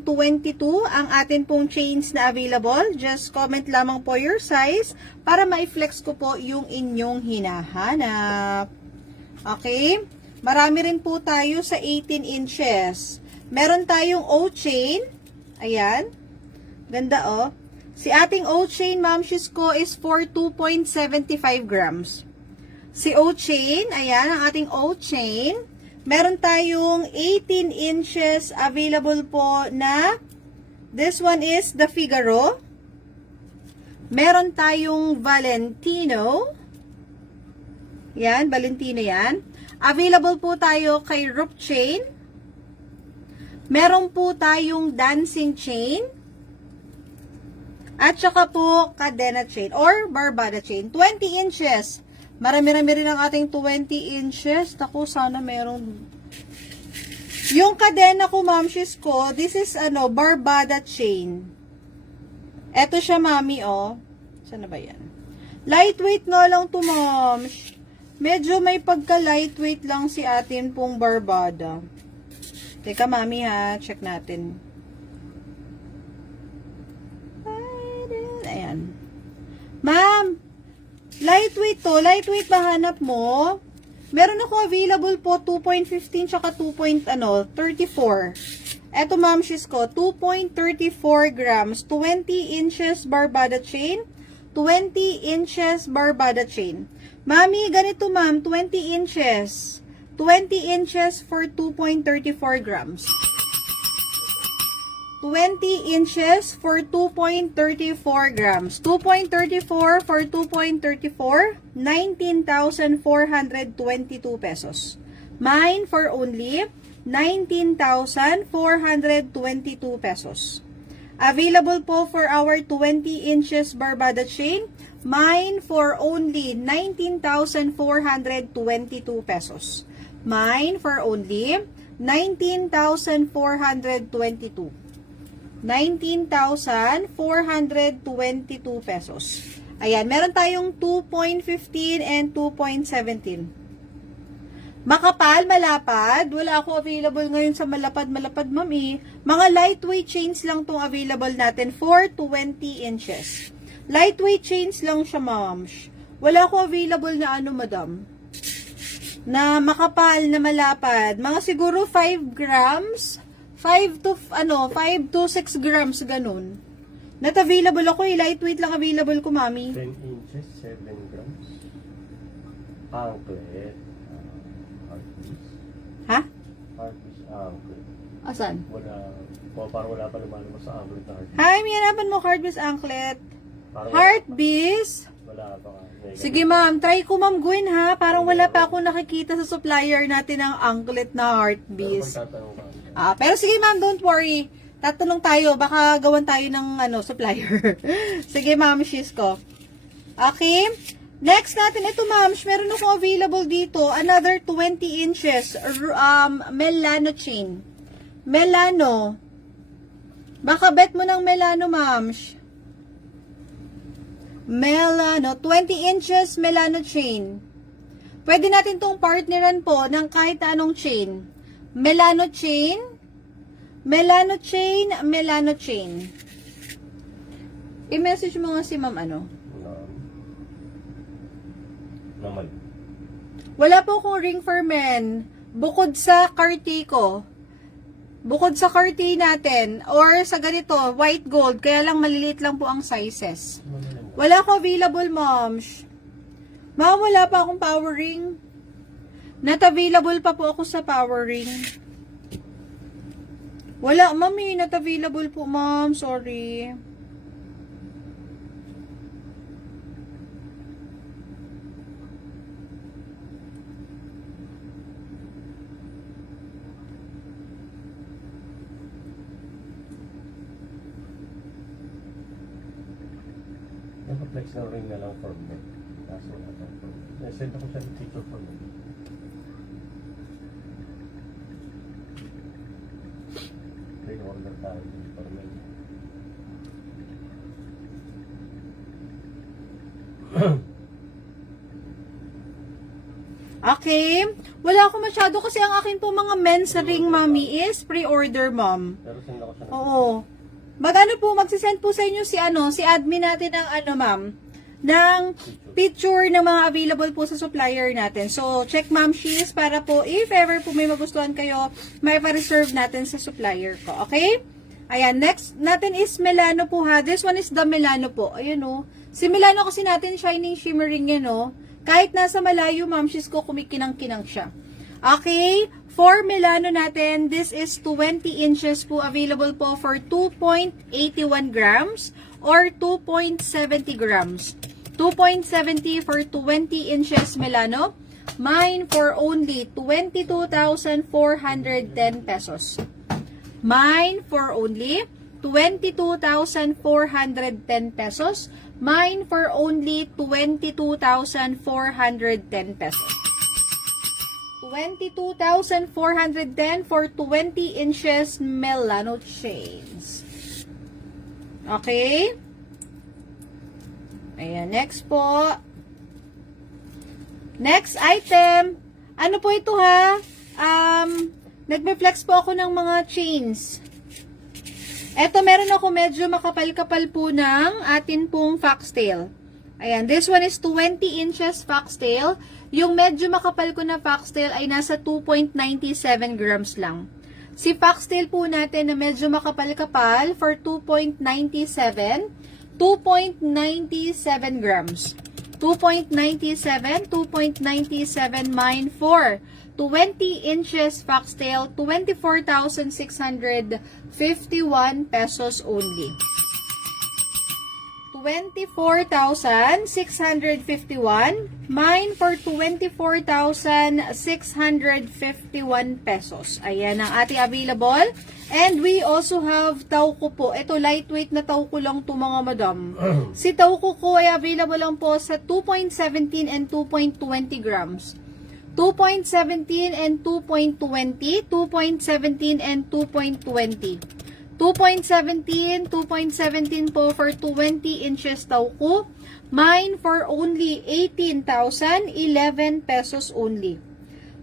22 ang atin pong chains na available. Just comment lamang po your size para ma-flex ko po yung inyong hinahanap. Okay? Marami rin po tayo sa 18 inches. Meron tayong O-chain. Ayan. Ganda oh. Si ating O-chain, ma'am, ko is for 2.75 grams. Si O-chain, ayan, ang ating O-chain. Meron tayong 18 inches available po na, this one is the Figaro. Meron tayong Valentino. Yan, Valentino yan. Available po tayo kay Rope Chain. Meron po tayong Dancing Chain. At saka po Cadena Chain or Barbada Chain. 20 inches. Marami-rami rin ang ating 20 inches. Naku, sana merong... Yung kadena ko, mamshis ko, this is Barbada Chain. Eto siya, mami, oh. Saan na ba yan? Lightweight nga lang to, moms. Medyo may pagka-lightweight lang si atin pong Barbada. Teka, mami, ha. Check natin. Ayan. Ma'am, lightweight to. Lightweight ba hanap mo? Meron ako available po 2.15 tsaka 2.34. Eto, ma'am, ko. 2.34 grams. 20 inches Barbada chain. 20 inches Barbada chain. Mami, ganito ma'am, 20 inches. 20 inches for 2.34 grams. 20 inches for 2.34 grams. 2.34 for 2.34, 19,422 pesos. Mine for only 19,422 pesos. Available po for our 20 inches Barbada chain. Mine for only 19,422 pesos. Mine for only 19,422. 19,422 pesos. Ayan, meron tayong 2.15 and 2.17. Makapal, malapad. Wala ako available ngayon sa malapad-malapad, mami. Mga lightweight chains lang tong available natin for 20 inches. Lightweight chains lang siya, moms. Wala ako available na madam. Na makapal, na malapad. Mga siguro 5 grams. 5 to 6 grams, ganun. Not available ako eh. Lightweight lang available ko, mami. 10 inches, 7 grams. Anklet. Hardpiece. Ha? Hardpiece anklet. Asan? Parang wala pa lumalabas sa anklet na hardpiece. Hi, may hanapan mo Heartbeast anklet. Parang Heartbeast? wala pa nga. Sige ma'am, try ko ma'am Gwen ha. Parang wala pa ako nakikita sa supplier natin ng anklet na Heartbeast. Pero sige ma'am, don't worry. Tatanong tayo, baka gawan tayo ng supplier. Sige ma'am, ko. Okay? Next natin, ito ma'am, meron ako available dito, another 20 inches, Melano chain. Melano. Baka bet mo ng Melano, ma'am. Melano, 20 inches Melano chain. Pwede natin tong partneran po ng kahit anong chain. Melano chain, Melano chain, Melano chain. I-message mo nga si ma'am Naman. Wala po akong ring for men. Bukod sa Cartier ko. Bukod sa Cartier natin. Or sa ganito, white gold. Kaya lang maliliit lang po ang sizes. Wala ko available, moms. Ma'am, wala pa akong power ring. Not available pa po ako sa power ring. Wala, mami. Not available po, ma'am. Sorry. Naka-flex ng ring na lang for me. Kaso wala pa for me. Send ako siya ng picture for me. Order tayo for me. Okay. Wala ako masyado kasi ang akin po mga men's ring, mami, is pre-order, ma'am. Pero send ako siya ng Oo. Mag-ano po, magsisend po sa inyo si admin natin ng ma'am, ng picture ng mga available po sa supplier natin. So, check ma'am she's para po if ever po may magustuhan kayo, may pa-reserve natin sa supplier ko. Okay? Ayan, next natin is Milano po ha. This one is the Milano po. Ayun o. Si Milano kasi natin shining shimmering yan o. Kahit nasa malayo ma'am she's ko kumikinang-kinang siya. Okay? For Milano natin, this is 20 inches po. Available po for 2.81 grams or 2.70 grams. 2.70 for 20 inches Milano. Mine for only 22,410 pesos. Mine for only 22,410 pesos. Mine for only 22,410 pesos. 22,410 for 20 inches Milano chains. Okay? Ayan, next po. Next item. Ano po ito ha? Nagme-flex po ako ng mga chains. Eto, meron ako medyo makapal-kapal po ng atin pong foxtail. Ayan, this one is 20 inches foxtail. Yung medyo makapal ko na foxtail ay nasa 2.97 grams lang. Si foxtail po natin na medyo makapal-kapal for 2.97 grams. 2.97 mine for 20 inches foxtail, 24,651 pesos only. 24,651 mine for 24,651 pesos. Ayan ang ating available. And we also have tauko po. Ito lightweight na tauko lang to mga madam. Si tauko ko ay available lang po sa 2.17 and 2.20 grams. 2.17 and 2.20, 2.17 and 2.20. 2.17 po for 20 inches tauko. Mine for only 18,011 pesos only.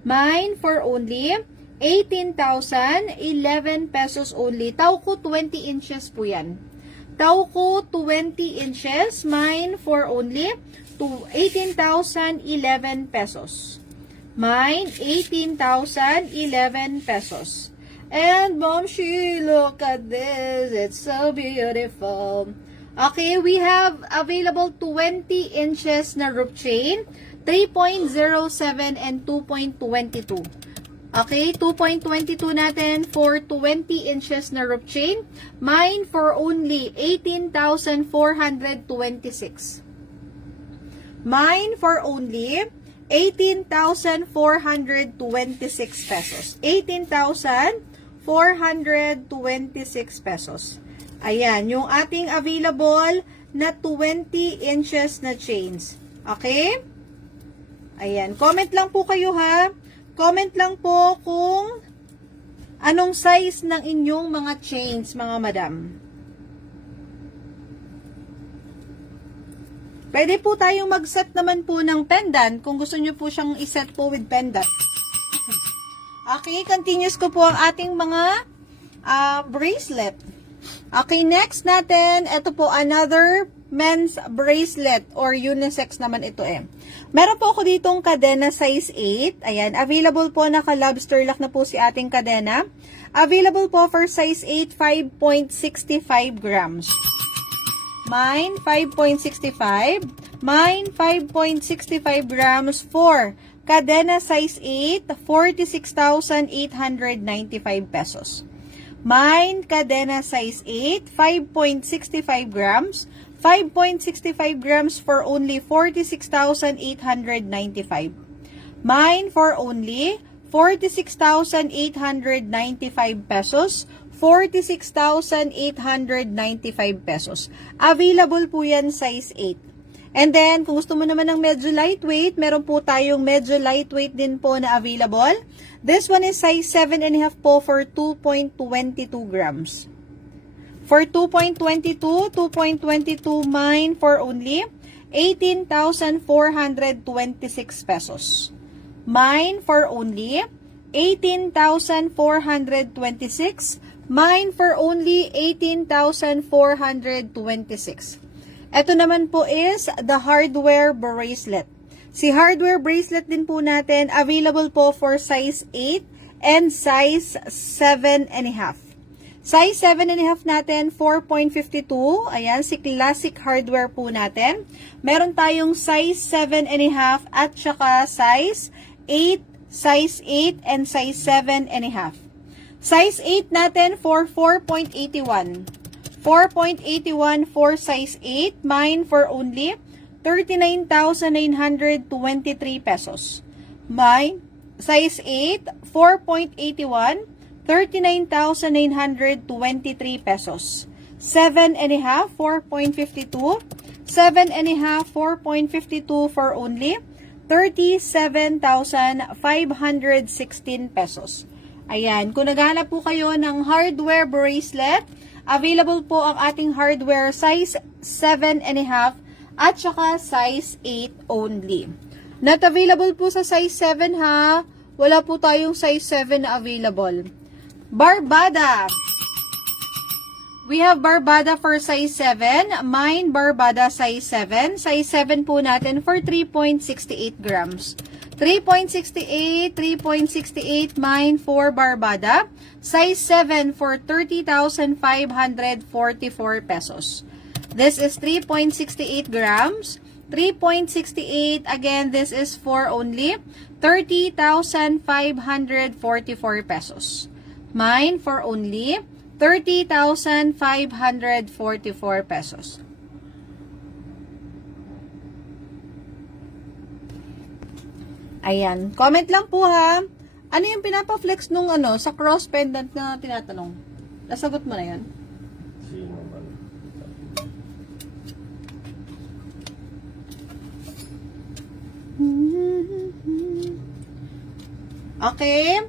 Mine for only 18,011 pesos only. Tauko 20 inches po yan. Tauko 20 inches. Mine for only 18,011 pesos. Mine 18,011 pesos. And Mom, she look at this. It's so beautiful. Okay, we have available 20 inches na rope chain, 3.07 and 2.22. Okay, 2.22 natin for 20 inches na rope chain. Mine for only 18,426. Mine for only 18,426 pesos. 18,426 pesos. Ayan, yung ating available na 20 inches na chains. Okay? Ayan, comment lang po kayo ha. Comment lang po kung anong size ng inyong mga chains, mga madam. Pwede po tayong mag-set naman po ng pendant kung gusto nyo po siyang iset po with pendant. Okay, continuous ko po ang ating mga bracelet. Okay, next natin, ito po another men's bracelet or unisex naman ito eh. Meron po ako ditong kadena size 8. Ayan, available po naka-lobster lock na po si ating kadena. Available po for size 8, 5.65 grams. Mine, 5.65. Mine, 5.65 grams for kadena size 8, 46,895 pesos. Mine, kadena size 8, 5.65 grams. 5.65 grams for only 46,895. Mine for only 46,895 pesos. 46,895 pesos. Available po yan size 8. And then, kung gusto mo naman ng medyo lightweight, meron po tayong medyo lightweight din po na available. This one is size 7.5 po for 2.22 grams. For 2.22 mine for only 18,426 pesos. Mine for only 18,426. Mine for only 18,426. Ito naman po is the hardware bracelet. Si hardware bracelet din po natin, available po for size 8 and size 7 and a half. Size 7 and a half natin, 4.52. Ayan, si classic hardware po natin. Meron tayong size 7 and a half at saka size 8 and size 7 and a half. Size 8 natin for 4.81. 4.81 for size 8. Mine for only 39,923 pesos. Mine, size 8, 4.81, 39,923 pesos. 7 and a half, 4.52. 7 and a half, 4.52 for only 37,516 pesos. Ayan, kung naghahanap po kayo ng hardware bracelet, available po ang ating hardware size 7 and a half at saka size 8 only. Not available po sa size 7 ha. Wala po tayong size 7 na available. Barbada. We have Barbada for size 7. Mine Barbada size 7. Size 7 po natin for 3.68 grams. 3.68 mine for Barbada. Size 7 for 30,544 pesos. This is 3.68 grams. 3.68, again, this is for only 30,544 pesos. Mine for only 30,544 pesos. Ayan. Comment lang po ha. Ano yung pinapa-flex nung sa cross pendant na tinatanong? Nasagot mo na yan? Sino man? Okay.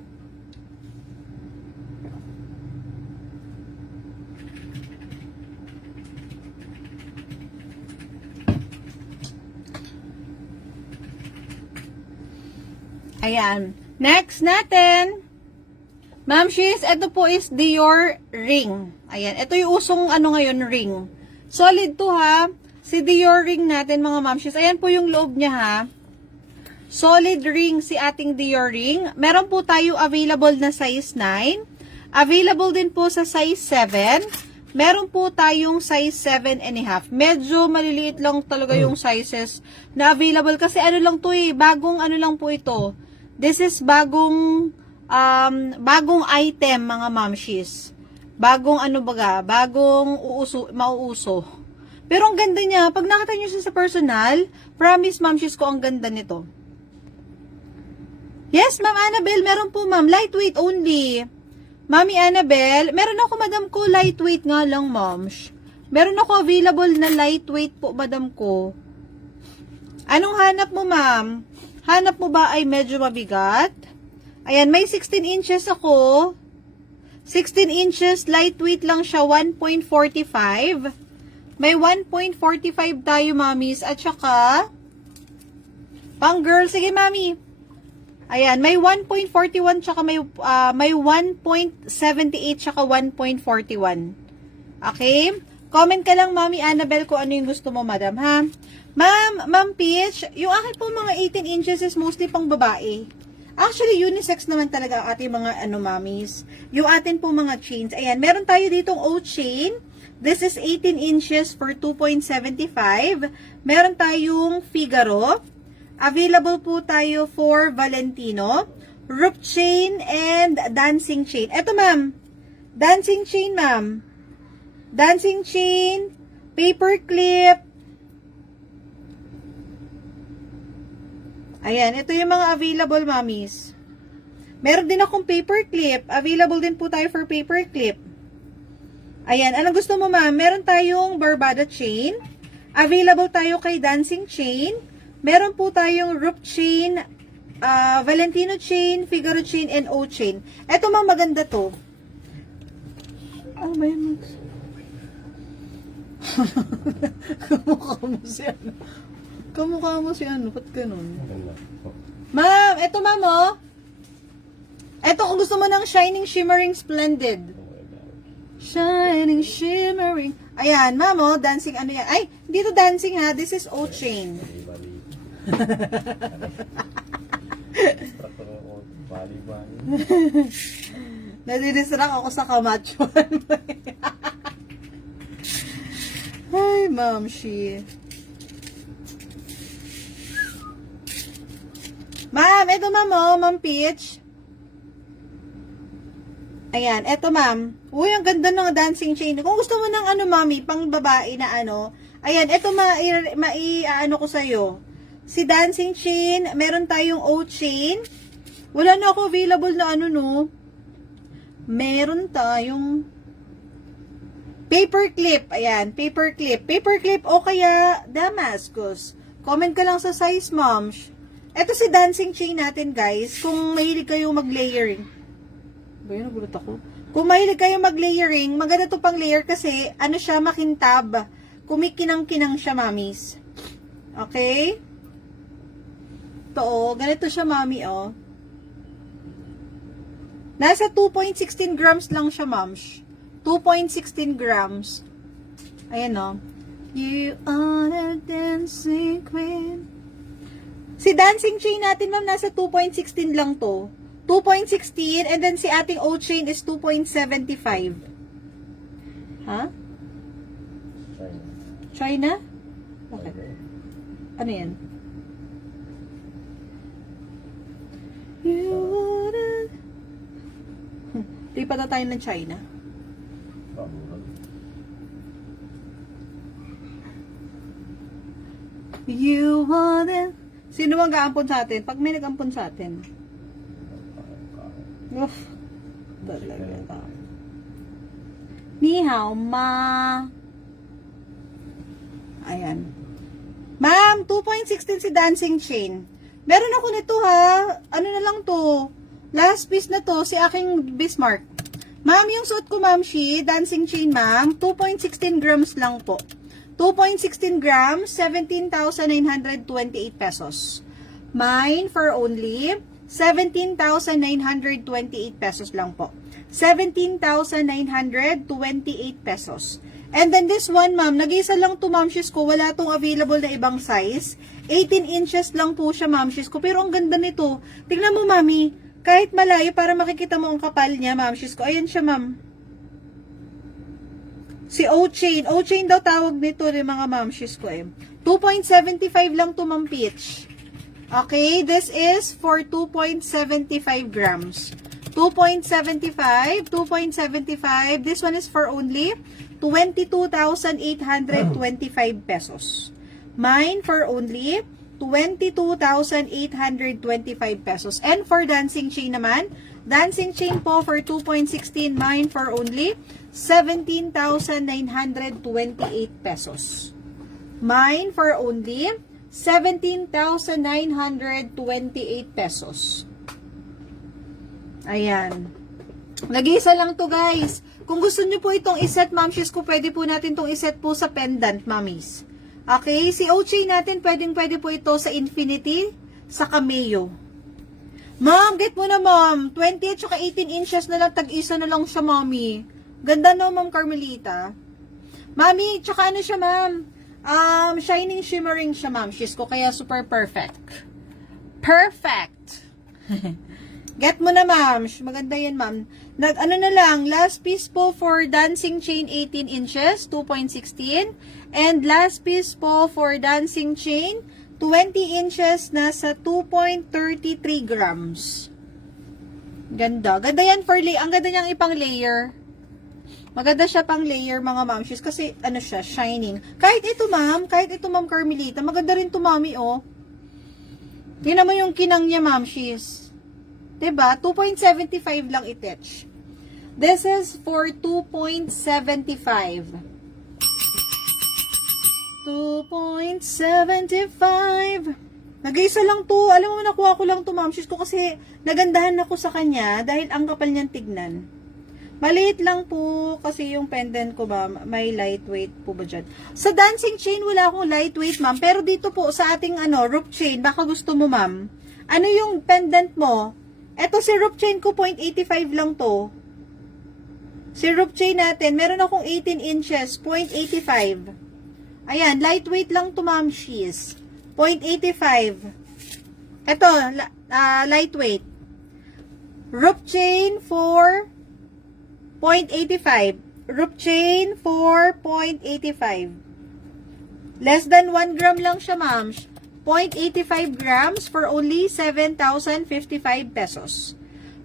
Ayan. Next natin, Ma'am Shiz, ito po is Dior ring. Ayan. Ito yung usong ngayon, ring. Solid to ha. Si Dior ring natin, mga Ma'am Shiz. Ayan po yung loob niya ha. Solid ring si ating Dior ring. Meron po tayo available na size 9. Available din po sa size 7. Meron po tayong size 7 and a half. Medyo maliliit lang talaga yung sizes na available. Kasi lang to bagong lang po ito. This is bagong item, mga mamshis. Bagong bagong mauuso. Pero ang ganda niya, pag nakita niyo siya sa personal, promise mamshis ko ang ganda nito. Yes, Ma'am Annabelle, meron po ma'am, lightweight only. Mami Annabelle, meron ako madam ko, lightweight nga lang moms. Meron ako available na lightweight po madam ko. Anong hanap mo ma'am? Hanap mo ba ay medyo mabigat? Ayan, may 16 inches ako. 16 inches, lightweight lang siya, 1.45. May 1.45 tayo, mamis. At saka, pang girl, sige, mami. Ayan, may 1.41, tsaka may 1.78, tsaka 1.41. Okay? Comment ka lang, Mami Annabelle, kung ano yung gusto mo, madam, ha? Ma'am Peach, yung akin po mga 18 inches is mostly pang babae. Actually, unisex naman talaga ang ating mga mamis. Yung atin po mga chains. Ayan, meron tayo ditong O chain. This is 18 inches for 2.75. Meron tayong Figaro. Available po tayo for Valentino. Rope chain and dancing chain. Eto ma'am. Dancing chain ma'am. Dancing chain. Paper clip. Ayan, ito yung mga available, mamis. Meron din akong paper clip. Available din po tayo for paper clip. Ayan, anong gusto mo, ma'am? Meron tayong Barbada chain. Available tayo kay dancing chain. Meron po tayong rope chain, Valentino chain, Figaro chain, and O chain. Ito, ma'am, maganda to. Ano ba yan, Max? Kamukha mo si ano. Ba't ganun? Ma'am, eto ma'am, oh. Eto kung gusto mo ng shining, shimmering, splendid. Oh my God. Shining, shimmering. Ayan, ma'am, oh, dancing, ano yan? Ay, hindi to dancing ha. This is O-chain. Bali-bali. Instructor ako, bali-bali. Nadidistract ako sa kamachuan. Ay, ma'am, she. Ma'am, eto ma'am, oh, Ma'am Peach. Ayan, eto ma'am. Uy, ang ganda ng dancing chain. Kung gusto mo ng ano, mami, pang babae na ano, ayan, eto ano ko sa'yo. Si dancing chain, meron tayong O-chain. Wala na ako available na ano, no. Meron tayong paper clip. Ayan, paper clip. Paper clip o kaya Damascus. Comment ka lang sa size, ma'am. Ito si dancing chain natin, guys. Kung mahilig kayo mag-layering. Ba yun, nagulat ako. Kung mahilig kayo mag-layering, maganda to pang layer kasi, ano siya, makintab. Kumikinang-kinang siya, mamis. Okay? Ito, oh. Ganito siya, mami, oh. Nasa 2.16 grams lang siya, mams. 2.16 grams. Ayan, oh. You are a dancing queen. Si dancing chain natin, ma'am, nasa 2.16 lang to. 2.16, and then si ating O-chain is 2.75. Ha? China. China? Bakit? Ano yan? You wanna... Di pa na tayo ng China. You wanna... Sino ang gaampon sa atin? Pag may nag-ampon sa atin. Uff. Talaga. Ni hao ma. Ayan. Ma'am, 2.16 si dancing chain. Meron ako nito ha. Ano na lang to? Last piece na to, si aking Bismarck. Ma'am, yung suot ko, ma'am, dancing chain, ma'am, 2.16 grams lang po. 2.16 grams, 17,928 pesos. Mine for only 17,928 pesos lang po. 17,928 pesos. And then this one, ma'am, nag-isa lang to, ma'am, ko. Wala tong available na ibang size. 18 inches lang po siya, ma'am, ko. Pero ang ganda nito. Tingnan mo, mami. Kahit malayo, para makikita mo ang kapal niya, ma'am, ko. Ayan siya, ma'am. Si O-chain. O-chain daw tawag nito ng mga mamshis ko eh. 2.75 lang to, Ma'am Peach. Okay, this is for 2.75 grams. 2.75, 2.75. This one is for only 22,825 pesos. Mine for only 22,825 pesos. And for dancing chain naman, dancing chain po for 2.16, mine for only 17,928 pesos. Mine for only 17,928 pesos. Ayan. Nag-iisa lang to, guys. Kung gusto nyo po itong iset, mamshis ko, pwede po natin itong iset po sa pendant, mamis. Okay? Si O-chain natin, pwede po ito sa Infinity, sa Cameo. Ma'am, get mo na, ma'am. 20 at saka 18 inches na lang, tag-isa na lang siya, mami. Ganda no, Ma'am Carmelita. Mami, tsaka ano siya, ma'am? Shining, shimmering siya, ma'am. Ko, kaya super perfect. Perfect! Get mo na, ma'am. Maganda yan, ma'am. Ano na lang, last piece po for dancing chain, 18 inches, 2.16. And last piece po for dancing chain, 20 inches, nasa 2.33 grams. Ganda. Ganda yan for ang ganda niyang ipang layer. Maganda siya pang layer, mga mamshis, kasi ano siya, shining. Kahit ito, ma'am Carmelita, maganda rin to, mami, oh. Tingnan mo yung kinang niya, mamshis. Diba? 2.75 lang itech. This is for 2.75. 2.75. Nag-isa lang to. Alam mo, nakuha ko lang to, mamshis ko, kasi nagandahan ako sa kanya dahil ang kapal niyang tignan. Maliit lang po kasi yung pendant ko, ma'am. May lightweight po ba dyan? Sa dancing chain, wala akong lightweight, ma'am. Pero dito po sa ating rope chain, baka gusto mo, ma'am. Ano yung pendant mo? Eto, si rope chain ko, 0.85 lang to. Si rope chain natin, meron akong 18 inches, 0.85. Ayan, lightweight lang to, ma'am, she's. 0.85. Eto, lightweight. Rope chain for 0.85. Rope chain for 0.85. Less than 1 gram lang siya, ma'am. 0.85 grams for only 7,055 pesos.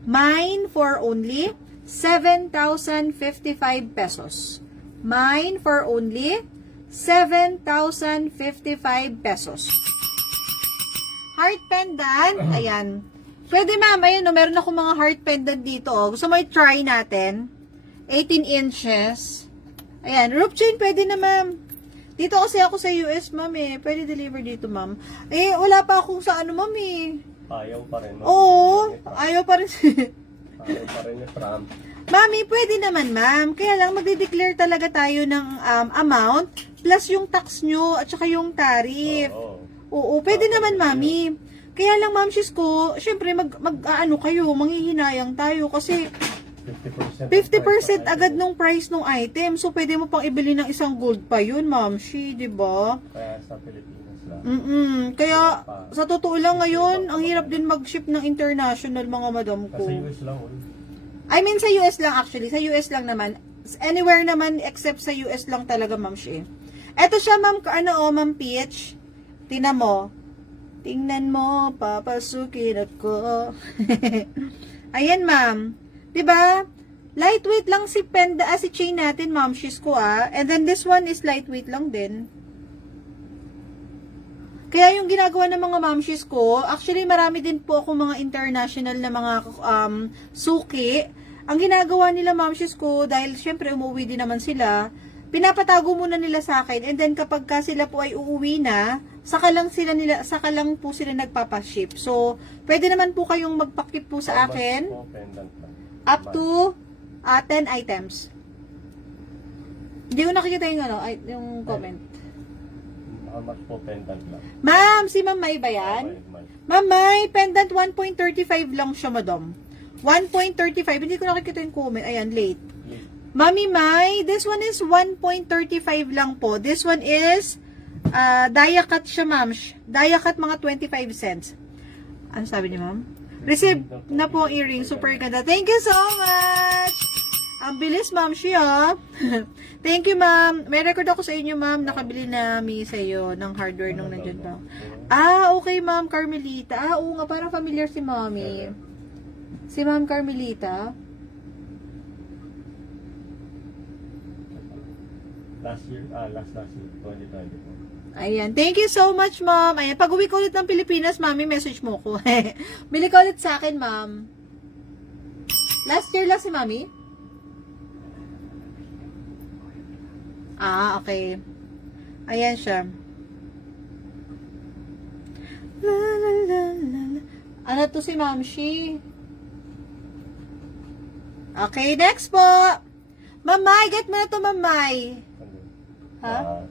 Mine for only 7,055 pesos. Mine for only 7,055 pesos. Heart pendant, ayan. Pwede, ma'am, ayun, no, meron ako mga heart pendant dito, oh. Gusto mo i-try natin? 18 inches. Ayan, rope chain, pwede na, ma'am. Dito kasi ako sa US, ma'am, eh. Pwede deliver dito, ma'am. Eh, wala pa akong sa ano, ma'am, eh. Ayaw pa rin. Oo, ayaw pa rin. Ayaw pa rin yung Trump. Mami, pwede naman, ma'am. Kaya lang, magde-declare talaga tayo ng amount plus yung tax nyo at saka yung tariff. Oo, pwede naman, mami. Kaya lang, ma'am, sis ko, syempre, ano kayo, manghihinayang tayo kasi 50% agad nung price nung item. So, pwede mo pang ibili ng isang gold pa yun, ma'am. Di ba? Kaya sa Pilipinas lang. Kaya, sa totoo lang ngayon, ang hirap din mag-ship ng international, mga madam ko. Sa US lang, I mean, sa US lang actually. Sa US lang naman. Anywhere naman except sa US lang talaga, ma'am, siya. Eto siya, ma'am, ma'am Peach. Tingnan mo. Tingnan mo, papasukin ako. Ayan, ma'am. Diba? Lightweight lang si si chain natin, ma'am, she's ko, ah. And then this one is lightweight lang din. Kaya yung ginagawa ng mga ma'am she's ko, actually marami din po ako mga international na mga suki. Ang ginagawa nila ma'am she's ko, dahil syempre umuwi din naman sila, pinapatago muna nila sa akin, and then kapag ka sila po ay uuwi na, saka lang po sila nagpapaship. So, pwede naman po kayong magpakip po sa akin up to 10 items. Hindi ko nakikita yung yung comment. How much po pendant lang? Ma'am, si Ma'am May ba yan? Ma'am May, pendant 1.35 lang siya, madam. 1.35. Hindi ko nakikita yung comment. Ayan, late. Mami May, this one is 1.35 lang po. This one is dia cut siya, ma'am. Dia cut mga 25 cents. Ano sabi ni ma'am? Receive na po ang earring. Super ganda. Thank you so much! Ang bilis, ma'am, siya. Thank you, ma'am. May record ako sa inyo, ma'am. Nakabili na sa iyo ng hardware nung nandiyan pa. Okay, ma'am. Carmelita. Oo nga, parang familiar si mami. Si ma'am Carmelita. Last year, 2024. Ayan. Thank you so much, ma'am. Ayan. Pag-uwi ko ulit ng Pilipinas, mami, message mo ko. Bili ka ulit sa akin, ma'am. Last year lang si mami? Okay. Ayan siya. La, la, la, la, la. Ano to si Mamshi? Okay, next po. Mamay, get mo na to, Mamay. Ha?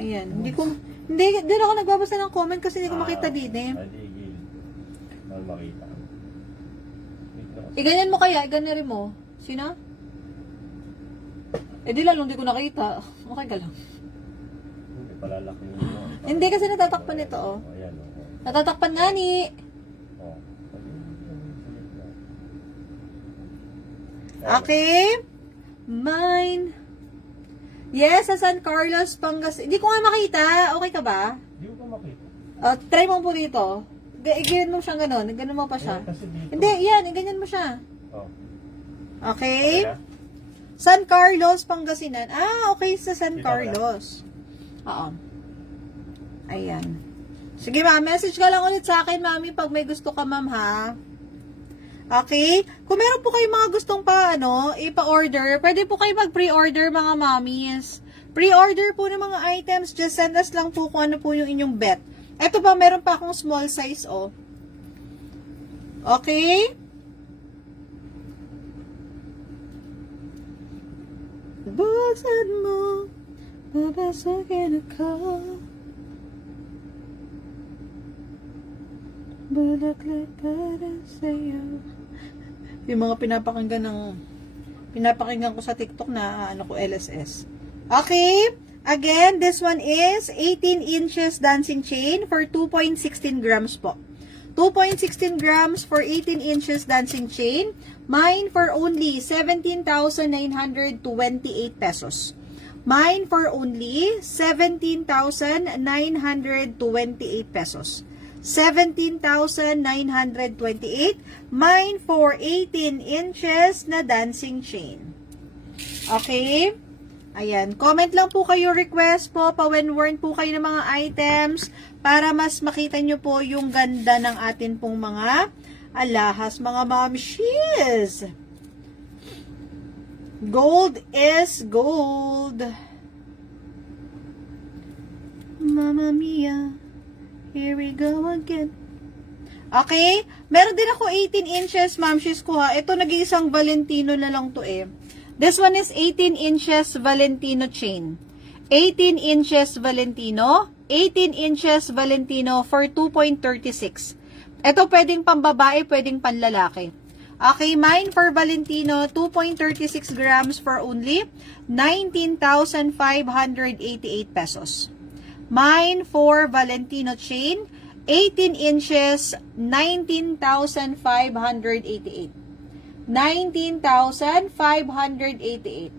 Ayan. Hindi ako nagbabasa ng comment kasi hindi ko makita din eh. Makita. Ganyan mo kaya, ganyan rin mo. Sino? Di lalong di ko nakita. Okay ka lang. Hindi palalaki mo. Hindi kasi natatakpan ito, oh. Ayan, Natatakpan nga ni. Okay. Mine. Yes, sa San Carlos, Pangasinan. Hindi ko nga makita. Okay ka ba? Hindi ko makita. Try mo po dito. Ganyan mo siya ganun. Ganun mo pa siya. Hindi, yan. Ganyan mo siya. Okay. San Carlos, Pangasinan. Okay, sa San Carlos. Oo. Ayan. Sige, ma'am. Message ka lang ulit sa akin, mami, pag may gusto ka, ma'am, ha? Okay? Kung meron po kayong mga gustong ipa-order, pwede po kayo mag-pre-order, mga mommies. Pre-order po ng mga items, just send us lang po kung ano po yung inyong bet. Ito pa, meron pa akong small size, oh. Okay? Buksan mo, babasagin ako. Bulaklak para sa'yo. Yung mga pinapakinggan ko sa TikTok na ano ko LSS. Okay? Again, this one is 18 inches dancing chain for 2.16 grams po. 2.16 grams for 18 inches dancing chain. Mine for only 17,928 pesos. Mine for only 17,928 pesos. 17,928. Mine for 18 inches na dancing chain. Okay? Ayan. Comment lang po kayo, request po, pa-when-worn po kayo ng mga items para mas makita nyo po yung ganda ng atin pong mga alahas, mga momshies. Gold is gold. Mamma mia. Here we go again. Okay? Meron din ako 18 inches, momshies ko ha. Ito, nag-iisang Valentino na lang to eh. This one is 18 inches Valentino chain. 18 inches Valentino. 18 inches Valentino for 2.36. Ito pwedeng pambabae, pwedeng panlalaki. Okay, mine for Valentino, 2.36 grams for only 19,588 pesos. Mine for Valentino chain, 18 inches, 19,588. 19,588.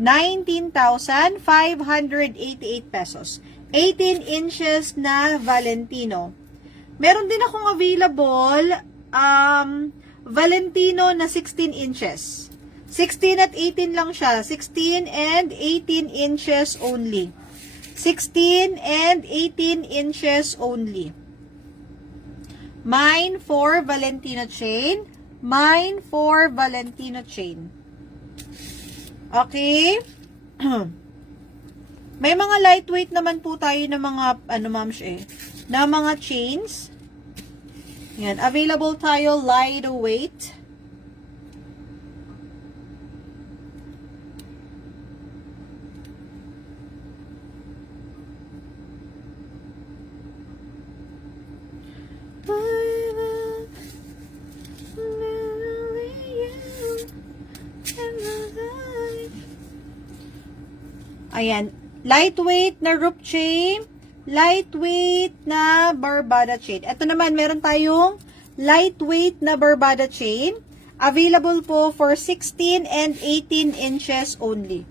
19,588 pesos. 18 inches na Valentino. Meron din akong available Valentino na 16 inches. 16 at 18 lang siya. 16 and 18 inches only. 16 and 18 inches only. Mine for Valentino chain. Mine for Valentino chain. Okay? May mga lightweight naman po tayo na mga, na mga chains. Yan. Available tayo lightweight. Ayan. Lightweight na rope chain. Lightweight na Barbada chain. Ito naman, meron tayong lightweight na Barbada chain. Available po for 16 and 18 inches only.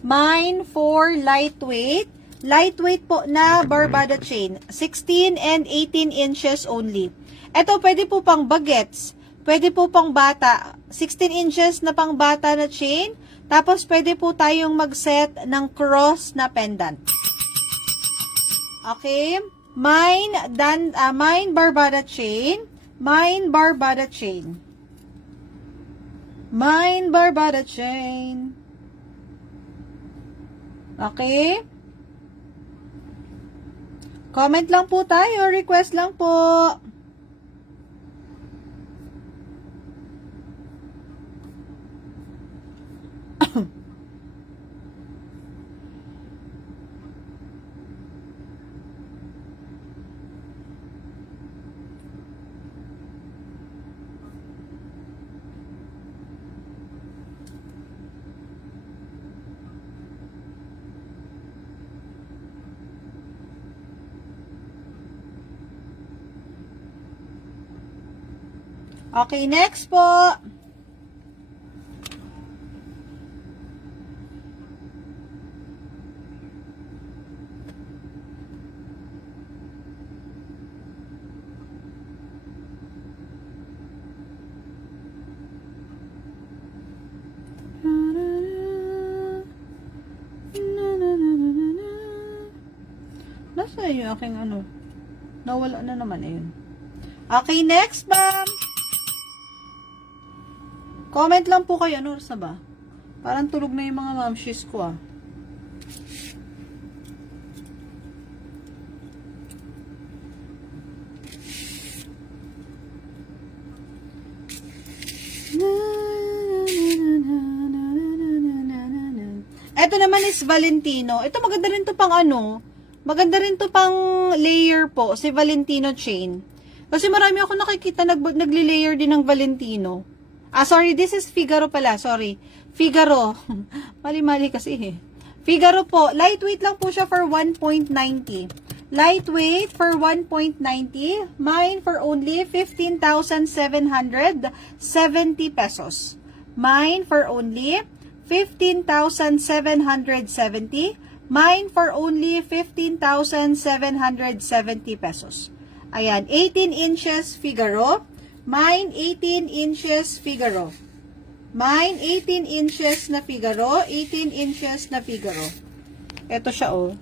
Mine for lightweight. Lightweight po na Barbada chain. 16 and 18 inches only. Ito, pwede po pang bagets. Pwede po pang bata. 16 inches na pang bata na chain. Tapos, pwede po tayong mag-set ng cross na pendant. Okay? Mine Barbada chain. Mine Barbada chain. Mine Barbada chain. Okay? Comment lang po tayo. Request lang po. Okay, next po. Nasaan yung aking ano? Nawala na naman eh. Okay, next, ma'am. Comment lang po kayo. Ano oras na ba? Parang tulog na yung mga mamshis ko ah. Ito naman is Valentino. Ito maganda rin to pang ano. Maganda rin to pang layer po, si Valentino chain. Kasi marami ako nakikita nagli-layer din ng Valentino. Sorry, this is Figaro pala, sorry. Figaro. Mali-mali kasi eh. Figaro po, lightweight lang po siya for 1.90. Lightweight for 1.90. Mine for only 15,770 pesos. Mine for only 15,770. Mine for only 15,770 pesos. Ayan, 18 inches Figaro. Mine 18 inches Figaro. Mine 18 inches na Figaro. 18 inches na Figaro. Ito siya oh.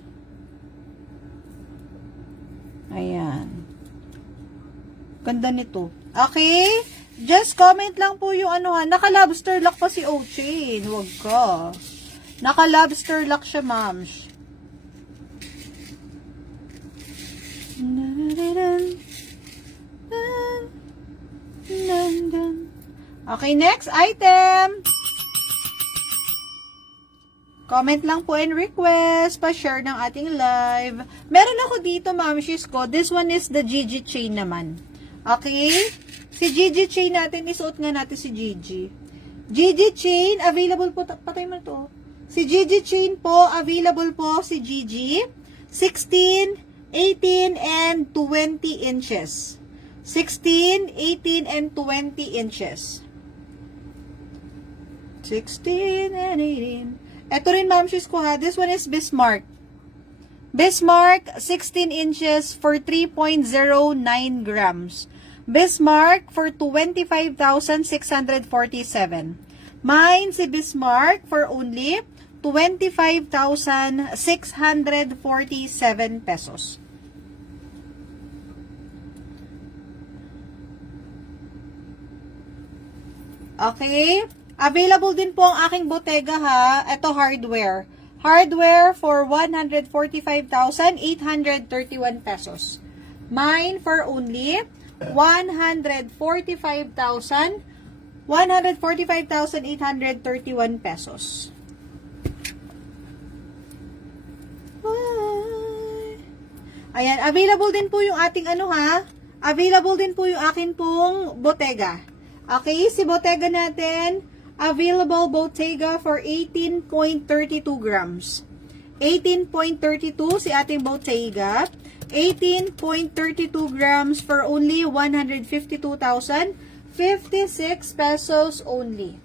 Ayan. Ganda nito. Okay? Just comment lang po yung ano ha. Naka-lobster lock pa si Ochin. Huwag ka. Naka-lobster lock siya, ma'ams. Okay, next item. Comment lang po and request, pa-share ng ating live. Meron ako dito, mamshis ko. This one is the Gigi chain naman. Okay? Si Gigi chain natin, isuot nga natin si Gigi. Gigi chain, available po, patay mo to. Si Gigi chain po, available po si Gigi. 16, 18, and 20 inches. 16, 18, and 20 inches. 16 and 18. Ito rin, mamshis ko ha. This one is Bismarck. Bismarck, 16 inches for 3.09 grams. Bismarck for 25,647. Mine si Bismarck for only 25,647 pesos. Okay? Available din po ang aking Bottega ha. Ito hardware. Hardware for 145,831 pesos. Mine for only 145,831 pesos. Ayan, available din po yung ating ano ha. Available din po yung akin pong Bottega. Okay, si Bottega natin, available Bottega for 18.32 grams. 18.32 si ating Bottega. 18.32 grams for only 152,056 pesos only.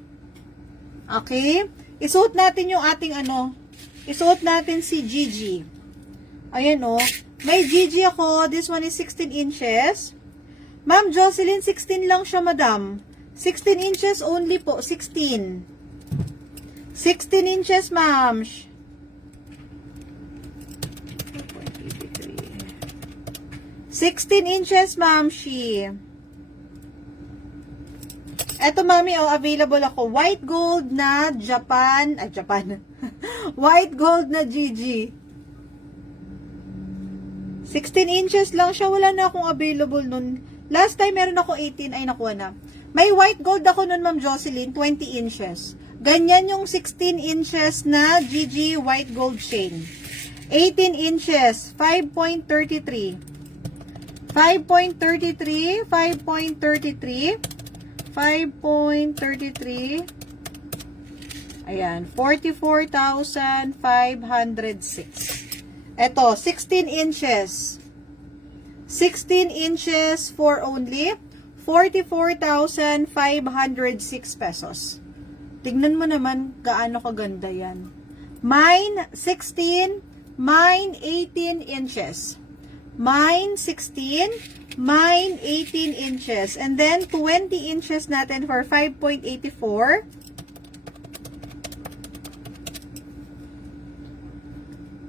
Okay? Isuot natin yung ating ano. Isuot natin si Gigi. Ayan o. May Gigi ako. This one is 16 inches. Ma'am Jocelyn, 16 lang siya, madam. 16 inches only po. 16. 16 inches, ma'am. 16 inches, ma'am, she. Eto, mami, oh, available ako. White gold na Japan. Japan. White gold na Gigi. 16 inches lang siya. Wala na akong available nun. Last time, meron ako 18. Ay, nakuha na. May white gold ako nun, Ma'am Jocelyn, 20 inches. Ganyan yung 16 inches na Gigi white gold chain. 18 inches, 5.33. 5.33, 5.33, 5.33. Ayan, 44,506. Ito, 16 inches. 16 inches for only 44,506 pesos. Tignan mo naman gaano kaganda yan. Mine 16, mine 18 inches. Mine 16, mine 18 inches. And then 20 inches natin for 5.84.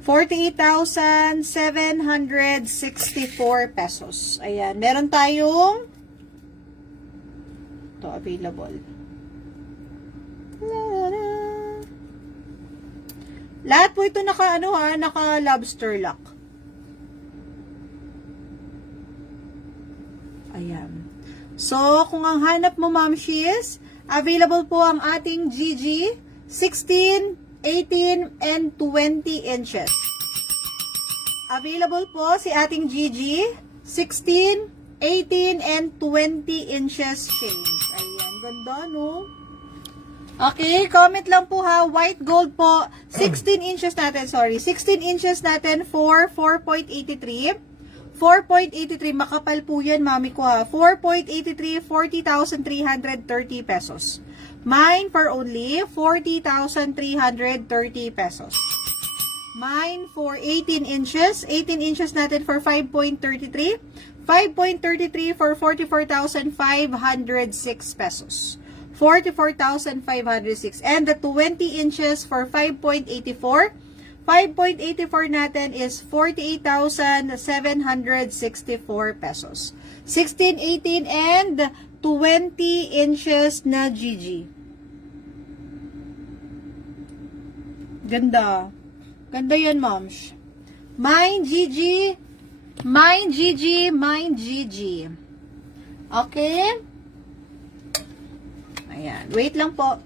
48,764 pesos. Ayan. Meron tayong ito available. Lahat po ito naka lobster lock. Ayan. So, kung ang hanap mo, ma'am, is available po ang ating Gigi 16, 18, and 20 inches. Available po si ating Gigi, 16, 18, and 20 inches chains. Ayan, ganda no? Okay, comment lang po ha. White gold po, 16 inches natin, sorry. 16 inches natin for 4.83. 4.83, makapal po yan, mami ko ha. 4.83, 40,330 pesos. Mine for only 40,330 pesos. Mine for 18 inches. 18 inches natin for 5.33. 5.33 for 44,506 pesos. 44,506. And the 20 inches for 5.84. 5.84 natin is 48,764 pesos. 16, 18, and 20 inches na Gigi. Ganda. Ganda yan, moms. Mine Gigi. Mine Gigi. Mine Gigi. Okay? Ayan. Wait lang po.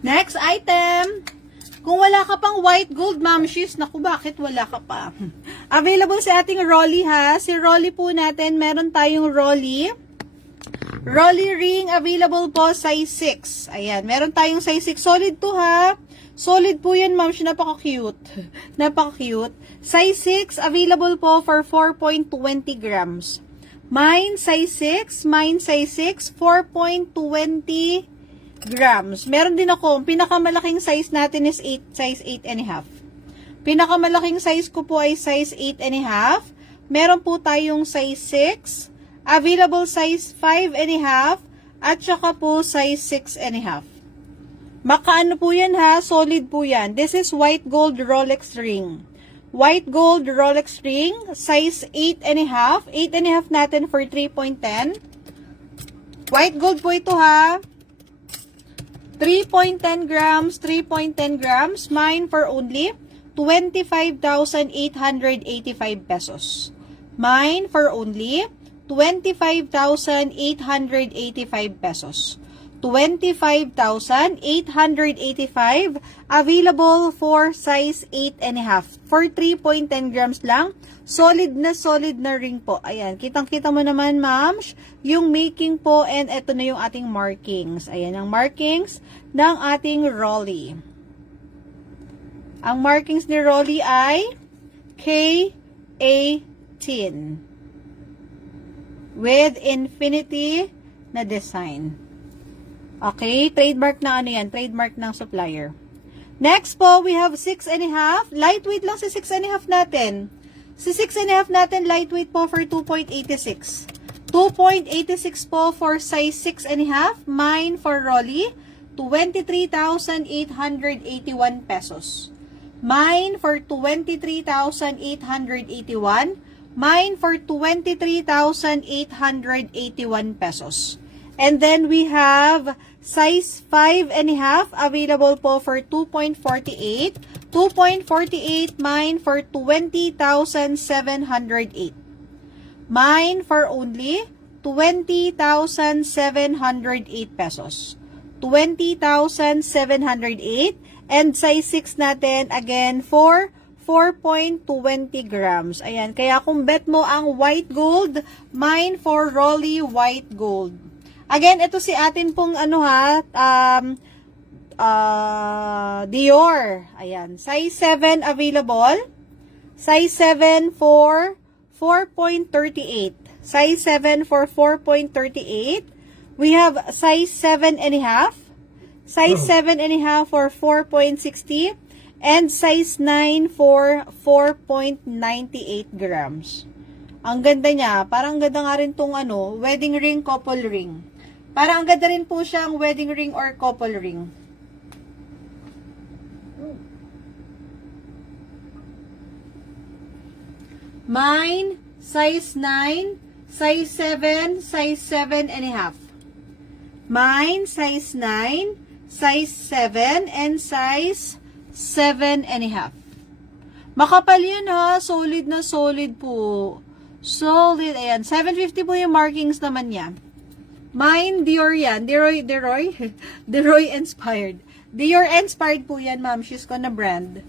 Next item. Kung wala ka pang white gold, ma'am, she's, naku, bakit wala ka pa? Available si ating Rolly ha. Si Rolly po natin, meron tayong Rolly. Rolly ring, available po, size 6. Ayan, meron tayong size 6. Solid to ha. Solid po yan, ma'am, she's, napaka-cute. Napaka-cute. Size 6, available po for 4.20 grams. Mine, size 6. Mine, size 6, 4.20 grams. Meron din ako, pinakamalaking size natin is 8, size 8 and a half. Pinakamalaking size ko po ay size 8 and a half. Meron po tayong size 6, available size 5 and a half, at saka po size 6 and a half. Makaano po yan ha, solid po yan. This is white gold Rolex ring. White gold Rolex ring, size 8 and a half. 8 and a half natin for 3.10. White gold po ito ha. 3.10 grams, 3.10 grams. Mine for only 25,885 pesos. Mine for only 25,885 pesos. 25,885, available for size 8 and a half. For 3.10 grams lang. Solid na ring po. Ayan, kitang-kita mo naman, ma'am, yung making po, and eto na yung ating markings. Ayan, ang markings ng ating Rolly. Ang markings ni Rolly ay K18 with infinity na design. Okay, trademark na ano yan, trademark ng supplier. Next po, we have 6 and a half. Lightweight lang si 6 and a half natin. Si 6 and a half natin, lightweight po for 2.86. 2.86 po for size 6 and a half. Mine for Rolly, 23,881 pesos. Mine for 23,881. Mine for 23,881 pesos. And then we have size 5 and a half, available po for 2.48. 2.48, mine for 20,708. Mine for only 20,708 pesos. 20,708. And size 6 natin, again, for 4.20 grams. Ayan, kaya kung bet mo ang white gold, mine for Rolly white gold. Again, ito si atin pong ano ha, Dior. Ayan, size 7 available. Size 7 for 4.38. Size 7 for 4.38. We have size 7 and a half. Size 7 and a half for 4.60. And size 9 for 4.98 grams. Ang ganda niya. Parang ganda nga rin tong ano, wedding ring, couple ring. Parang ang ganda rin po siyang wedding ring or couple ring. Mine, size 9, size 7 and a half. Mine, size 9, size 7, and size 7 and a half. Makapal yan ha, solid na solid po. Solid, ayan. 750 po yung markings naman niya. Mine, Dior yan. Dior inspired. Dior inspired po yan, ma'am. She's ko na brand.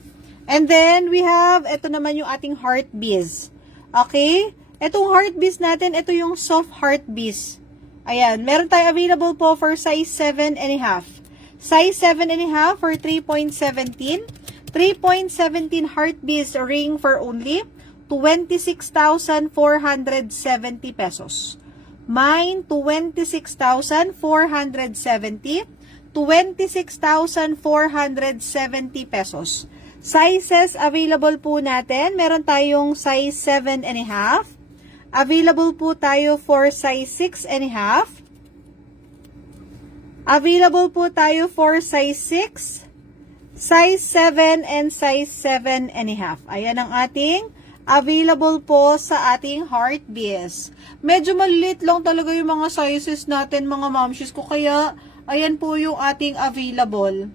And then, we have, ito naman yung ating heart biz. Okay? Itong heart biz natin, ito yung soft heart biz. Ayan. Meron tayo available po for size 7 and a half. Size 7 and a half for 3.17. 3.17 heart biz ring for only 26,470 pesos. Mine, 26,470. 26,470 pesos. Sizes available po natin. Meron tayong size 7 and a half. Available po tayo for size 6 and a half. Available po tayo for size 6, size 7, and size 7 and a half. Ayan ang ating available po sa ating heart biz. Medyo maliit lang talaga yung mga sizes natin, mga momshies ko. Kaya, ayan po yung ating available.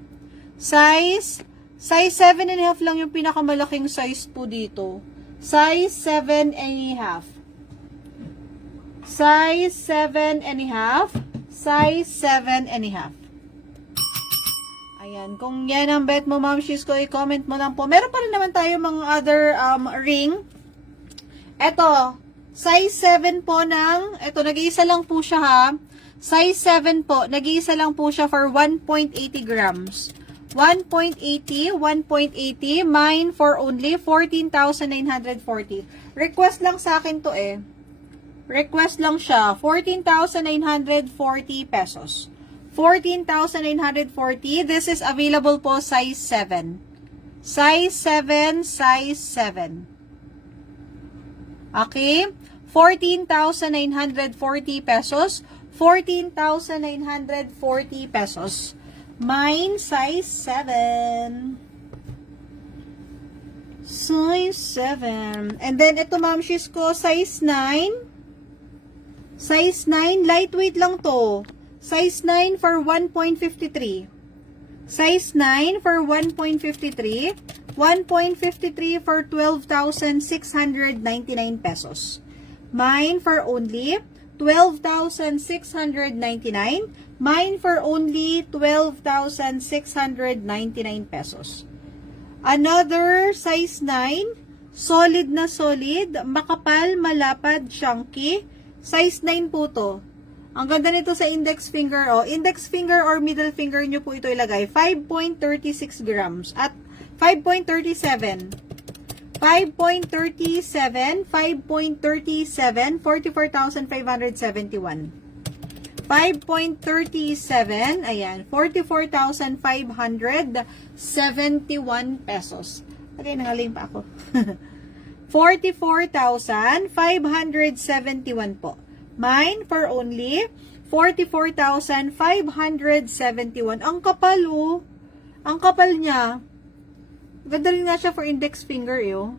Size 7 and a half lang yung pinakamalaking size po dito. Size 7 and a half. Size 7 and a half. Size 7 and a half. Ayan. Kung yan ang bet mo, momshies ko, i-comment mo lang po. Meron pa rin naman tayo mga other ring. Eto, size 7 po ng, eto, nag-iisa lang po siya ha. Size 7 po, nag-iisa lang po siya for 1.80 grams. 1.80, 1.80, mine for only 14,940. Request lang sa akin to eh. Request lang siya, 14,940 pesos. 14,940. This is available po size 7. Size 7, size 7. Okay? 14,940 pesos. 14,940 pesos. Mine, size 7. Size 7. And then, ito mamshis ko, size 9. Size 9, lightweight lang to. Size 9 for 1.53. Size 9 for 1.53. 1.53 for 12,699 pesos. Mine for only 12,699. Mine for only 12,699 pesos. Another size 9, solid na solid, makapal, malapad, chunky. Size 9 po to. Ang ganda nito sa index finger, oh. Index finger or middle finger nyo po ito ilagay. 5.36 grams at 5.37. 5.37, 5.37, 44,571. 5.37, ayan, 44,571 pesos. Okay, nangaling pa ako. 44,571 po. Mine for only 44,571. Ang kapal, oh. Ang kapal niya. Ganda rin nga siya for index finger, oh.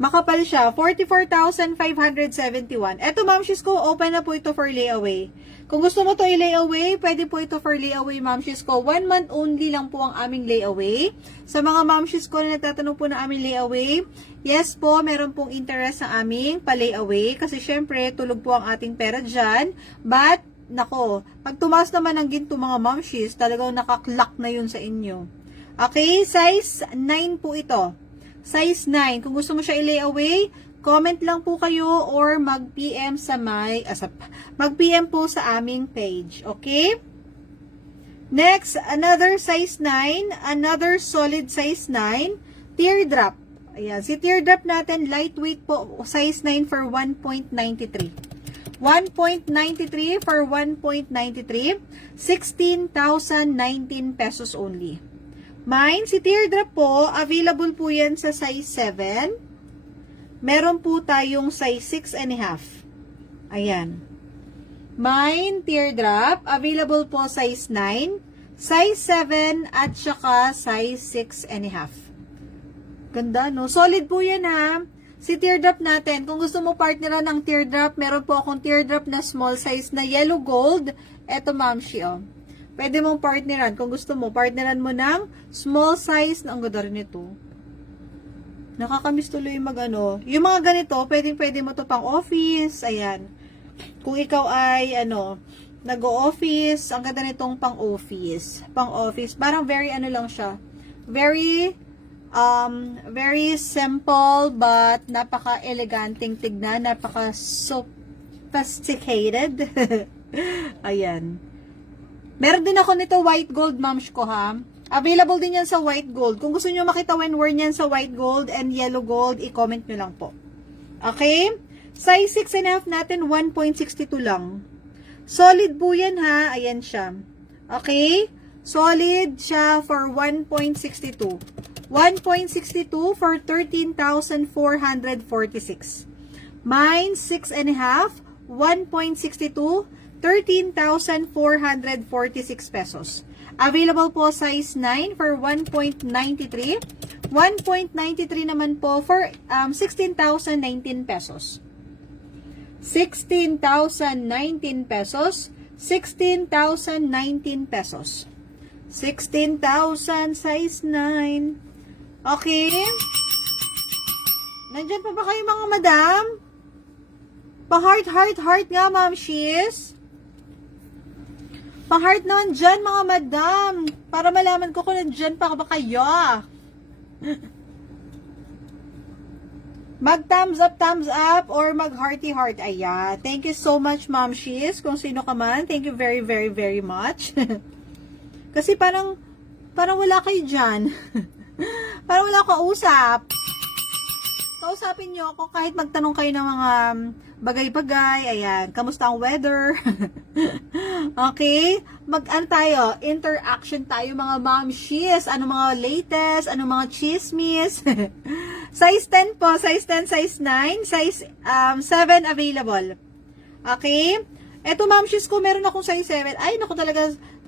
Makapal siya. 44,571. Eto, mamshis ko, open na po ito for layaway. Kung gusto mo to i-layaway, pwede po ito for layaway, mamshis ko. 1 month only lang po ang aming layaway. Sa mga mamshis ko na natatanong po na aming layaway, yes po, meron pong interest sa aming pa-layaway. Kasi syempre, tulog po ang ating pera dyan. But, nako, pag tumaas naman ang ginto mga mamshis, talagang nakaklak na yun sa inyo. Okay, size 9 po ito. Size 9. Kung gusto mo siya i-layaway, comment lang po kayo or mag-PM sa mag-PM po sa aming page. Okay? Next, another size 9. Another solid size 9. Teardrop. Ayan. Si teardrop natin, lightweight po. Size 9 for 1.93. 1.93 for 1.93. 16,019 pesos only. Mine, si teardrop po, available po yan sa size 7. Meron po tayong size 6 and a half. Ayan. Mine, teardrop, available po size 9, size 7, at saka size 6 and a half. Ganda, no? Solid po yan, ha? Si teardrop natin, kung gusto mo partneran ng teardrop, meron po akong teardrop na small size na yellow gold. Eto, mamshi, oh. Pwede mong partneran. Kung gusto mo, partneran mo ng small size na ang ganda rin ito. Nakakamiss tuloy mag-ano. Yung mga ganito, pwede mo to pang office. Ayan. Kung ikaw ay, nag-o-office, ang ganda nitong pang-office. Pang-office. Parang very lang siya. Very simple but napaka-eleganting tignan. Napaka-sophisticated. Ayan. Meron din ako nito white gold, ma'ams ko ha. Available din yan sa white gold. Kung gusto nyo makita when wear niyan sa white gold and yellow gold, i-comment nyo lang po. Okay? Size 6.5 natin, 1.62 lang. Solid po yan ha. Ayan siya. Okay? Solid siya for 1.62. 1.62 for 13,446. Mine, 6.5, 1.62, 13,446 pesos. Available po size 9 for 1.93. 1.93 naman po for 16,019 pesos. 16,019 pesos. 16,019 pesos. 16,000 size 9. Okay? Nandyan pa ba kayo mga madam? Pa-heart nga, ma'am, she's. Pa-heart naman dyan, mga madam. Para malaman ko kung nandyan pa ba kayo. Mag-thumbs up, or mag-hearty heart. Ayan. Thank you so much, ma'am, she's. Kung sino ka man, thank you very, very, very much. Kasi parang wala kayo dyan. Parang wala ko usap. Kausapin nyo ako kahit magtanong kayo ng mga bagay-bagay. Ayan. Kamusta ang weather? Okay? Tayo? Interaction tayo mga momshies. Ano mga latest? Ano mga chismis? Size 10 po. Size 10, size 9. Size 7 available. Okay? Eto momshies ko, meron akong size 7. Ay, naku,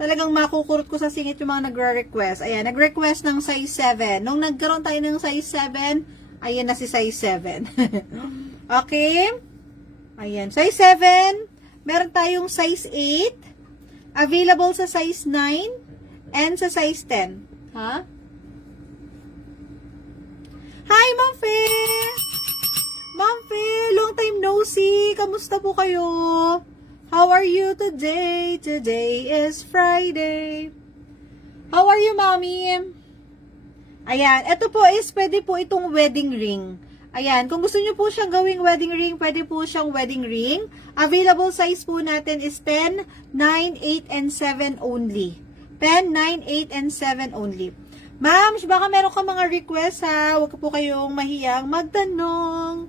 talagang makukurot ko sa singit yung mga nagre-request. Ayan, nag-request ng size 7. Nung nagkaroon tayo ng size 7, ayan na si size 7. Okay? Ayan. Size 7. Meron tayong size 8. Available sa size 9. And sa size 10. Ha? Hi, Ma'am Fe! Ma'am Fe, long time no see. Kamusta po kayo? How are you today? Today is Friday. How are you, Mommy? Ayan, ito po is pwede po itong wedding ring. Ayan, kung gusto nyo po siyang gawing wedding ring, pwede po siyang wedding ring. Available size po natin is 10, 9, 8, and 7 only. 10, 9, 8, and 7 only. Ma'am, baka meron ka mga request ha. Huwag po kayong mahiyang magtanong.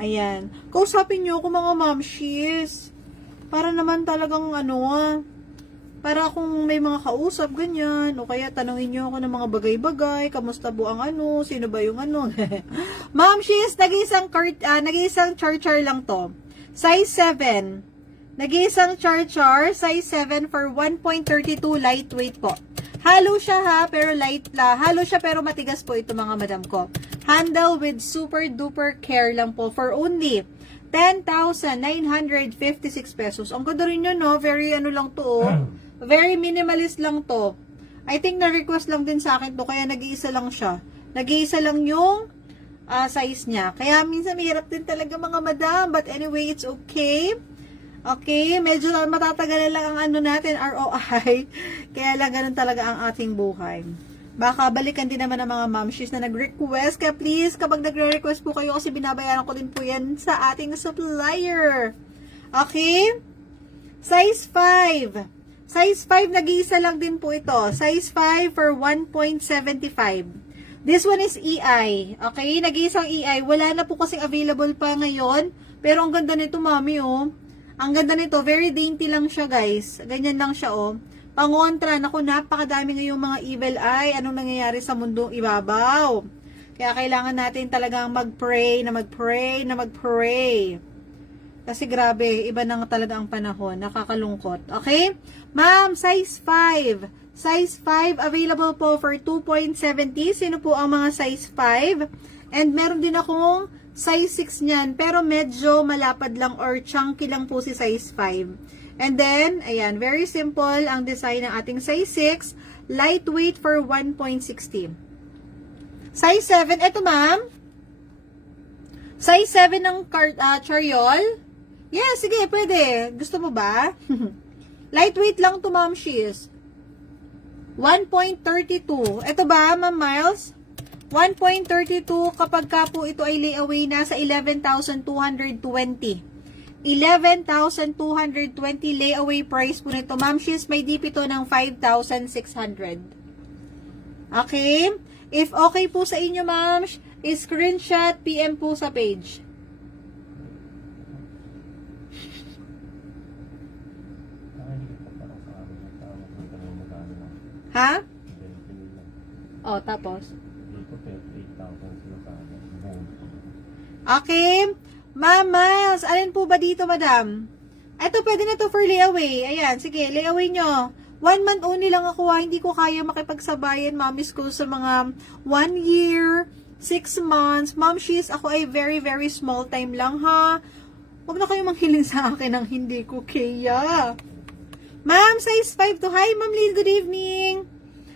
Ayan. Kausapin nyo ako mga mamshies. Para naman talagang para kung may mga kausap, ganyan, o kaya tanongin nyo ako ng mga bagay-bagay, kamusta po ang sino ba yung Ma'am, she's nag-iisang char-char lang to. Size 7. Nag-iisang char-char, size 7 for 1.32 lightweight po. Halo siya ha, pero halo siya pero matigas po ito mga madam ko. Handle with super duper care lang po for only 10,956 pesos. Ang ganda rin yun, no? Very lang to, Very minimalist lang to. I think na-request lang din sa akin to, kaya nag-iisa lang siya. Nag-iisa lang yung size niya. Kaya minsan mahirap din talaga mga madam. But anyway, it's okay. Okay, medyo matatagal lang ang natin, ROI. Kaya lang ganun talaga ang ating buhay. Baka balikan din naman ng mga momshies na nag-request. Kaya please, kapag nagre-request po kayo, kasi binabayaran ko din po yan sa ating supplier. Okay? Size 5. Size 5, nag-iisa lang din po ito. Size 5 for 1.75. This one is EI. Okay? Nag-iisang EI. Wala na po kasing available pa ngayon. Pero ang ganda nito, mami, oh. Ang ganda nito. Very dainty lang siya, guys. Ganyan lang siya, oh. Pangontra. Naku, napakadami ngayong mga evil eye. Anong nangyayari sa mundong ibabaw? Kaya kailangan natin talagang mag-pray. Kasi grabe, iba na talaga ang panahon. Nakakalungkot. Okay? Ma'am, size 5. Size 5, available po for 2.70. Sino po ang mga size 5? And meron din akong size 6 niyan. Pero medyo malapad lang or chunky lang po si size 5. And then, ayan, very simple ang design ng ating size 6. Lightweight for 1.60. Size 7, eto ma'am. Size 7 ng Chariol. Yeah, sige, pwede. Gusto mo ba? Lightweight lang to, ma'am, she's 1.32. Ito ba, ma'am Miles? 1.32 kapag ka po ito ay layaway na sa 11,220. 11,220 layaway price po nito. Ma'am, she's may DP to ng 5,600. Okay? If okay po sa inyo, ma'am, screenshot, PM po sa page. Ha? Oh, tapos? Okay. Ma'am Miles, alin po ba dito, madam? Ito, pwede na to for layaway. Ayan, sige, layaway nyo. 1 month only lang ako, hindi ko kaya makipagsabayan, mamis ko, sa mga 1 year, 6 months. Ma'am, ako ay very, very small time lang, ha? Huwag na kayong manghilin sa akin ng hindi ko kaya. Ma'am, size 5 to. Hi, Ma'am Lynn, good evening.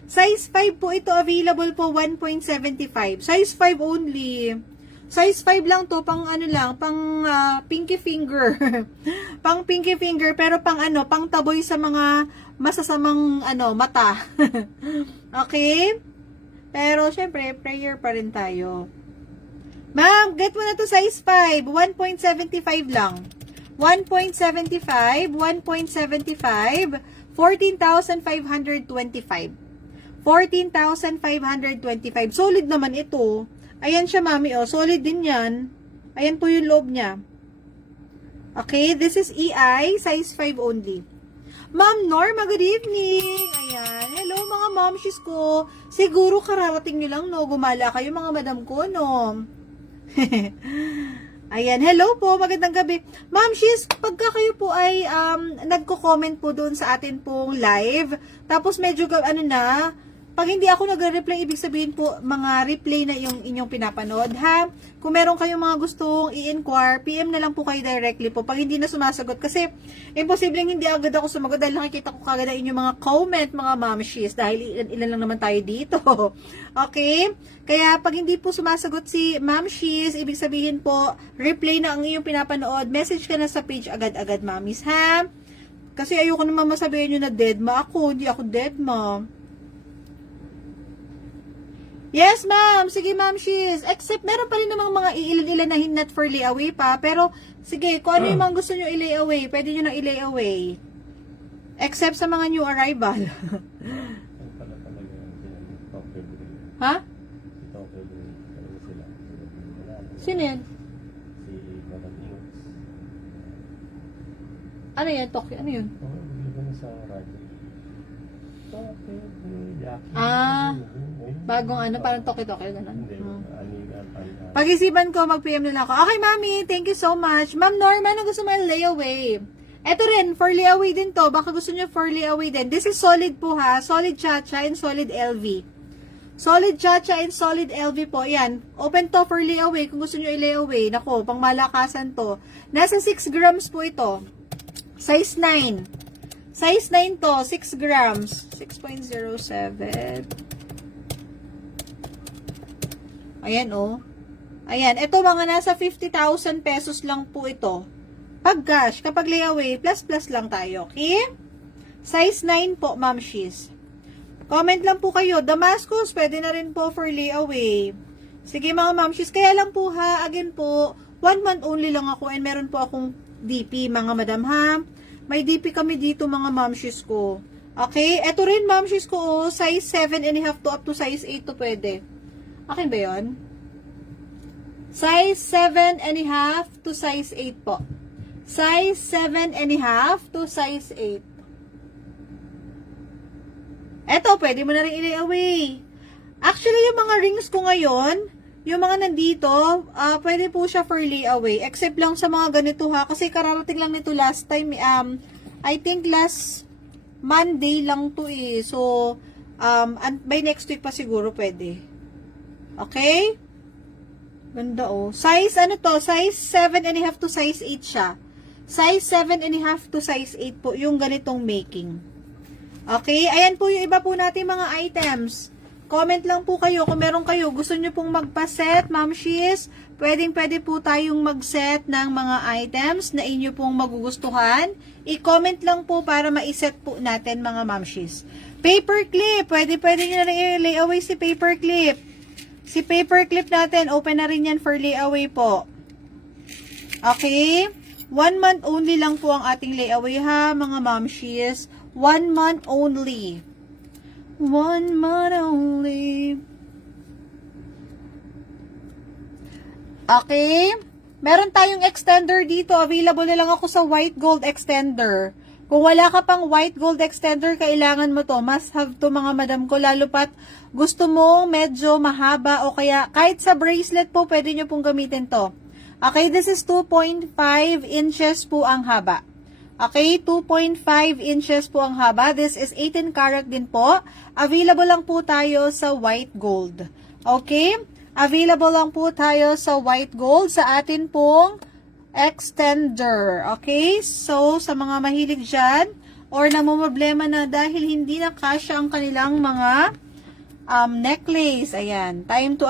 Size 5 po ito, available po 1.75. Size 5 only. Size 5 lang to, pang ano lang, pang pinky finger. Pang pinky finger, pero pang ano, pang taboy sa mga masasamang ano, mata. Okay? Pero syempre, prayer pa rin tayo. Ma'am, get mo na to size 5, 1.75 lang. 1.75, 1.75, 14,525. 14,525. Solid naman ito. Ayan siya, mami, oh. Solid din yan. Ayan po yung loob niya. Okay, this is EI, size 5 only. Ma'am Norma, good evening. Ayan. Hello, mga momshies ko. Siguro karawating nyo lang, no? Gumala kayo, mga madam ko, no? Ayan. Hello po, magandang gabi. Momshies, pagka kayo po ay nagko-comment po doon sa atin pong live, tapos medyo, ano na, pag hindi ako nag-reply, ibig sabihin po, mga replay na yung inyong pinapanood, ha? Kung meron kayong mga gustong i-inquire, PM na lang po kayo directly po. Pag hindi na sumasagot, kasi imposibleng hindi agad ako sumagot dahil nakikita ko kagad ang inyong mga comment, mga momshies, dahil ilan lang naman tayo dito. Okay? Kaya pag hindi po sumasagot si momshies, ibig sabihin po, replay na ang iyong pinapanood, message ka na sa page agad-agad, mamis, ha? Kasi ayoko naman masabihin nyo na dead ma ako, hindi ako dead ma. Yes, ma'am. Sige, ma'am, except, meron pa rin namang mga ilan-ilan na not for layaway pa. Pero, sige, kung ano yung mga gusto nyo i-layaway, pwede nyo na i-layaway. Except sa mga new arrival. Ha? Sino yan? Ano yan, Tokyo? Ano yun? Bagong ano, parang toke-toke, gano'n. Pag-isipan ko, mag-PM na lang ako. Okay, mami, thank you so much. Ma'am Norma, ano gusto mo layaway? Eto rin, for layaway din to. Baka gusto nyo for layaway din. This is solid po, ha. Solid Chacha and solid LV. Solid Chacha and solid LV po. Yan. Open to for layaway. Kung gusto nyo i-layaway. Nako, pang malakasan to. Nasa 6 grams po ito. Size 9. Size 9 to, 6 grams. 6.07. Ayan, oh. Ayan. Ito, mga nasa 50,000 pesos lang po ito. Pag cash, kapag layaway, plus lang tayo. Okay? Size 9 po, momshies. Comment lang po kayo. Damascus, pwede na rin po for layaway. Sige, mga momshies. Kaya lang po, ha. Again po, 1 month only lang ako and meron po akong DP, mga madam, ha. May DP kami dito, mga momshies ko. Okay? Ito rin, momshies ko, oh. Size 7.5 to up to size 8 to pwede. Akin ba yun? Size 7.5 to size 8 po. Size 7.5 to size 8. Eto, pwede mo na rin i-layaway. Actually, yung mga rings ko ngayon, yung mga nandito, pwede po siya for layaway. Except lang sa mga ganito, ha. Kasi kararating lang nito last time. I think last Monday lang to eh. So, by next week pa siguro pwede. Okay? Ganda, oh. Size, ano to? Size 7.5 to size 8 siya. Size 7.5 to size 8 po yung ganitong making. Okay, ayan po yung iba po natin mga items. Comment lang po kayo kung meron kayo. Gusto nyo pong magpa-set, Ma'am Shiz. Pwede po tayong mag-set ng mga items na inyo pong magugustuhan. I-comment lang po para ma-set po natin mga Ma'am Shiz. Paper clip. Pwede nyo na rin i-layaway si paper clip. Si paper clip natin, open na rin yan for layaway po. Okay? 1 month only lang po ang ating layaway ha, mga Ma'am Shiz. 1 month only. 1 month only. Okay? Meron tayong extender dito. Available na lang ako sa white gold extender. Kung wala ka pang white gold extender, kailangan mo to. Must have to mga madam ko. Lalo pat gusto mo medyo mahaba o kaya kahit sa bracelet po, pwede nyo pong gamitin to. Okay, this is 2.5 inches po ang haba. Okay, 2.5 inches po ang haba. This is 18 karat din po. Available lang po tayo sa white gold. Okay? Available lang po tayo sa white gold sa atin pong extender. Okay? So, sa mga mahilig dyan or namumroblema na dahil hindi na kasya ang kanilang mga necklace. Ayan. Time to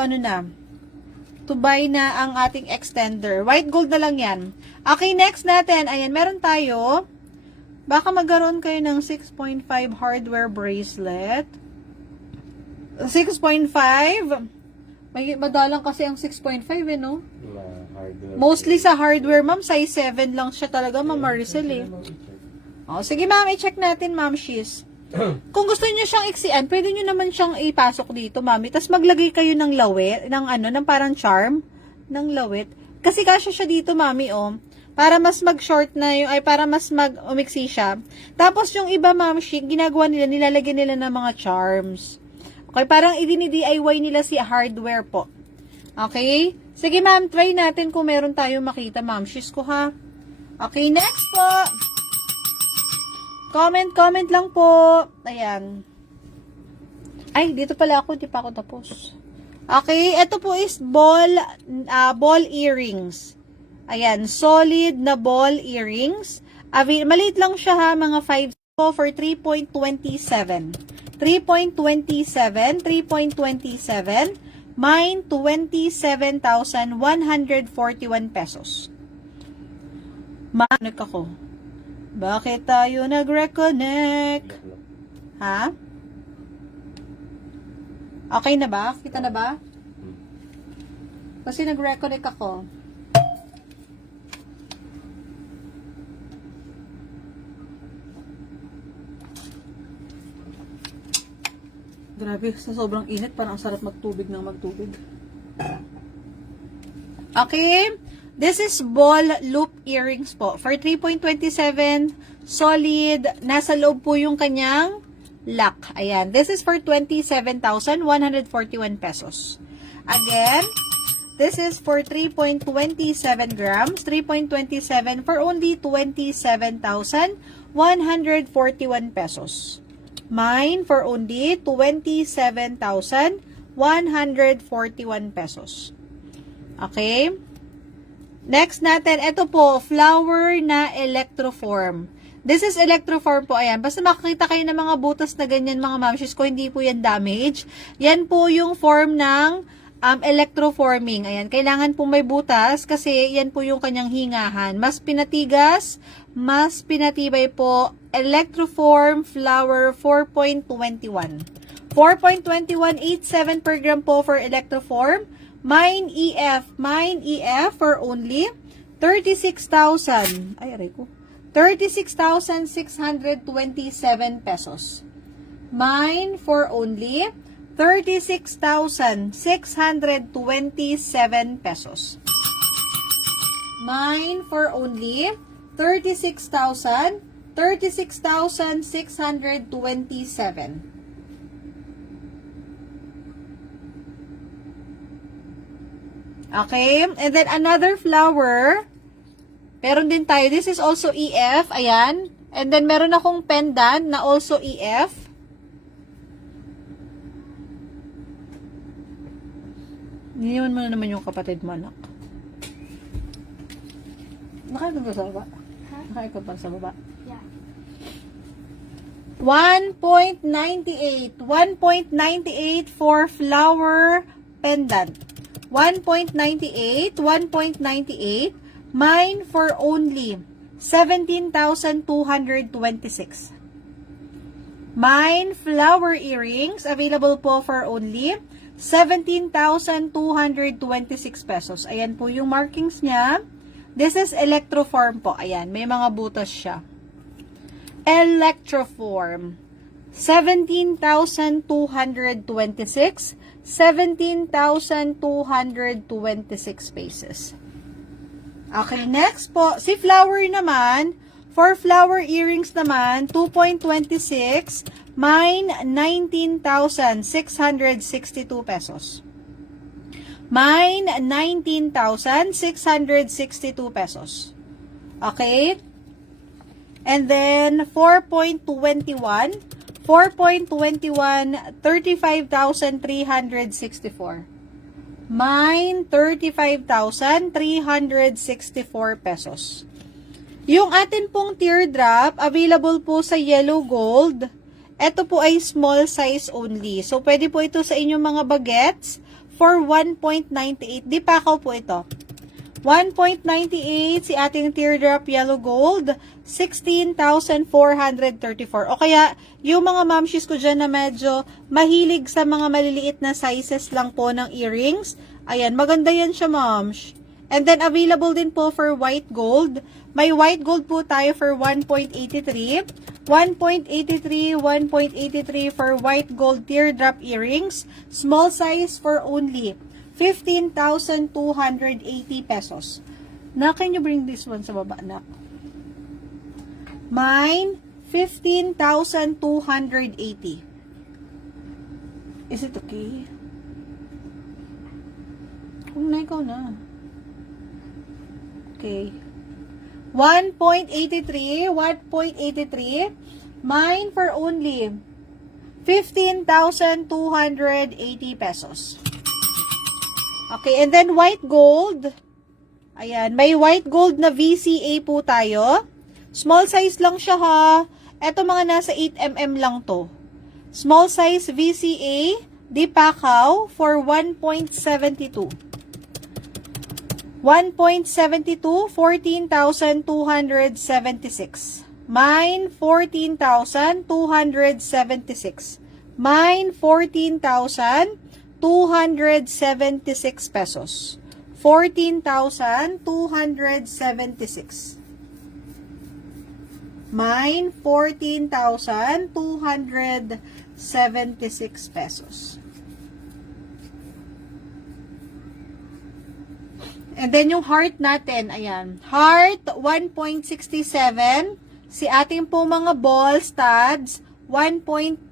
to buy na ang ating extender. White gold na lang yan. Okay, next natin. Ayan, meron tayo. Baka magkaroon kayo ng 6.5 hardware bracelet. 6.5. Madalang kasi ang 6.5 eh, no? Mostly sa hardware, ma'am. Size 7 lang siya talaga, ma'am Maricel eh. Oh, sige ma'am, i-check natin, ma'am Shiz. Kung gusto niyo siyang iksian, pwede niyo naman siyang ipasok dito, mami. Tapos maglagay kayo ng lawit, ng parang charm, ng lawit. Kasi kasya siya dito, mami, oh. Para mas mag-short na yung, para mas mag-umiksi siya. Tapos yung iba, ma'am, ginagawa nila, nilalagyan nila ng mga charms. Okay, parang idini-DIY nila si hardware po. Okay? Sige, ma'am, try natin kung meron tayong makita, ma'am. Shiz ko, ha? Okay, next po. Comment lang po. Ayan. Ay, dito pala ako. Di pa ako tapos. Okay, ito po is ball earrings. Ayan, solid na ball earrings. Maliit lang siya ha, mga 5 po for 3.27. 3.27. Mine, 27,141 pesos. Manik ako. Bakit tayo nag-reconnect? Ha? Okay na ba? Kita na ba? Kasi nag-reconnect ako. Grabe, sa sobrang init, parang sarap magtubig ng magtubig. Okay? This is ball loop earrings po. For 3.27, solid. Nasa loob po yung kanyang lock. Ayan. This is for 27,141 pesos. Again, this is for 3.27 grams. 3.27 for only 27,141 pesos. Mine for only 27,141 pesos. Okay? Next natin, ito po, flower na electroform. This is electroform po, ayan. Basta makakita kayo ng mga butas na ganyan, mga mamshis ko, hindi po yan damage. Yan po yung form ng electroforming. Ayan, kailangan po may butas kasi yan po yung kanyang hingahan. Mas pinatigas, mas pinatibay po. Electroform flower 4.21. 4.2187 per gram po for electroform. Mine EF for only 36,000. Ay, aray ko. 36,627 pesos. Mine for only 36,627 pesos. Mine for only 36,627. Okay, and then another flower. Meron din tayo. This is also EF. Ayan. And then meron akong pendant na also EF. Niniwan mo na naman yung kapatid mo, anak. Nakaganda sa ba? Nakaikot pa sa baba. Yeah. 1.98. 1.98 for flower pendant. 1.98. 1.98. Mine for only 17,226. Mine flower earrings available po for only 17,226 pesos. Ayan po yung markings niya. This is Electroform po. Ayan, may mga butas siya. Electroform. 17,226. 17,226 pesos. Okay, next po. Si flower naman, for flower earrings naman, 2.26. Mine, 19,662 pesos. Mine, 19,662 pesos. Okay? And then, 4.21. 4.21, 35,364. Mine, 35,364 pesos. Yung atin pong teardrop, available po sa yellow gold. Ito po ay small size only. So, pwede po ito sa inyong mga bagets for 1.98. Di pakaw po ito. 1.98 si ating teardrop yellow gold, 16,434. O kaya, yung mga mamshis ko dyan na medyo mahilig sa mga maliliit na sizes lang po ng earrings. Ayan, maganda yan siya, mamsh. And then, available din po for white gold. May white gold po tayo for 1.83. 1.83, 1.83 for white gold teardrop earrings. Small size for only 15,280 pesos. Na, can you bring this one sa baba, nak? Mine, 15,280. Is it okay? Kung na, ikaw na. Okay. 1.83, 1.83. Mine for only 15,280 pesos. Okay, and then white gold. Ayan, may white gold na VCA po tayo. Small size lang siya ha. Ito mga nasa 8mm lang to. Small size VCA, di pakaw, for 1.72. 1.72, 14,276. Mine, 14,276. Mine, 14,276 pesos. 14,276. Mine, 14,276 pesos. And then yung heart natin, ayan. Heart, 1.67. Si ating po mga ball studs, 1.78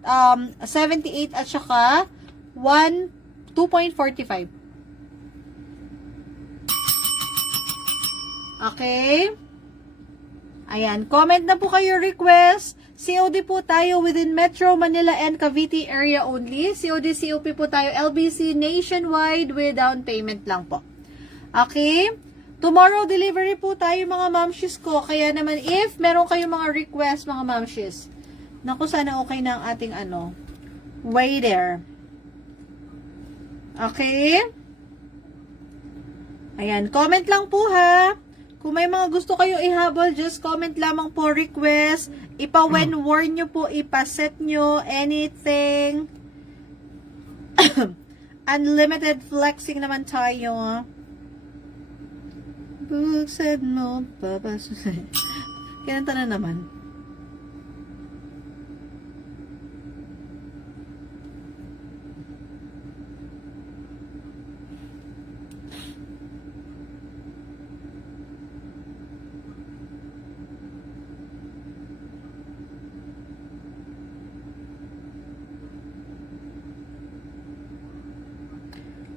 at saka 2.45. Okay? Ayan. Comment na po kayo request. COD po tayo within Metro Manila and Cavite area only. COD, COP po tayo LBC nationwide with down payment lang po. Okay? Tomorrow delivery po tayo mga mamshis ko. Kaya naman if meron kayong mga request mga mamshis, naku, sana okay na ang ating way there. Okay? Ayan, comment lang po ha. Kung may mga gusto kayo ihabol, just comment lamang po request. Ipa-when-warn nyo po, ipa-set nyo, anything. Unlimited flexing naman tayo. Buksan mo, papasusin. Kinanta na naman.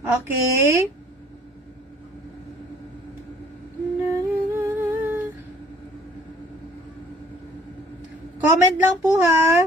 Okay. Comment lang po ha.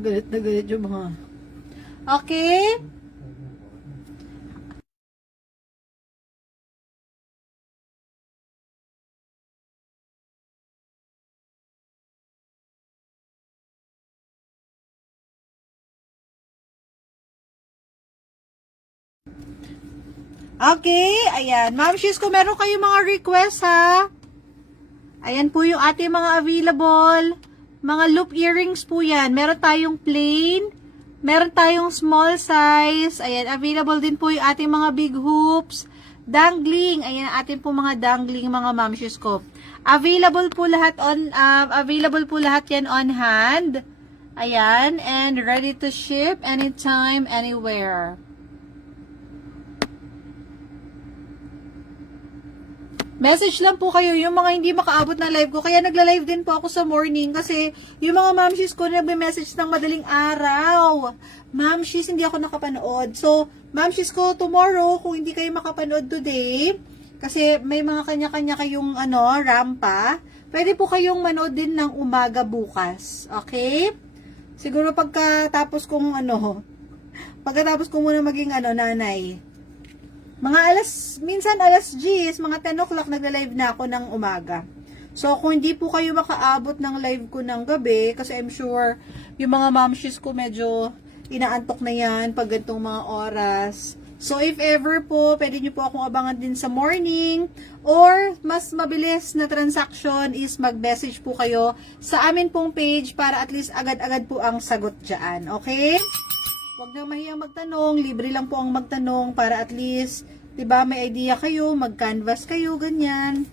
Galit na galit yung mga... Okay? Okay, ayan. Ma'am Shiz, kung meron kayong mga request ha, ayan po yung ating mga available. Mga loop earrings po yan. Meron tayong plain, meron tayong small size. Ayan, available din po yung ating mga big hoops. Dangling, ayan ating po mga dangling mga Ma'am Shiz ko. Available po lahat yan on hand. Ayan, and ready to ship anytime, anywhere. Message lang po kayo yung mga hindi makaabot ng live ko. Kaya nagla-live din po ako sa morning kasi yung mga mamshis ko nagme-message ng madaling araw. Mamshis, hindi ako nakapanood. So, mamshis ko tomorrow, kung hindi kayo makapanood today, kasi may mga kanya-kanya kayong rampa, pwede po kayong manood din ng umaga bukas. Okay? Siguro pagkatapos kong muna maging nanay. Minsan alas 10, mga 10 o'clock nagla-live na ako ng umaga. So, kung hindi po kayo makaabot ng live ko ng gabi, kasi I'm sure yung mga mamshis ko medyo inaantok na yan pag ganitong mga oras. So, if ever po, pwede nyo po akong abangan din sa morning, or mas mabilis na transaction is mag-message po kayo sa amin pong page para at least agad-agad po ang sagot dyan. Okay? Huwag nang mahiyang magtanong, libre lang po ang magtanong para at least, 'di ba, may idea kayo, mag-canvas kayo, ganyan.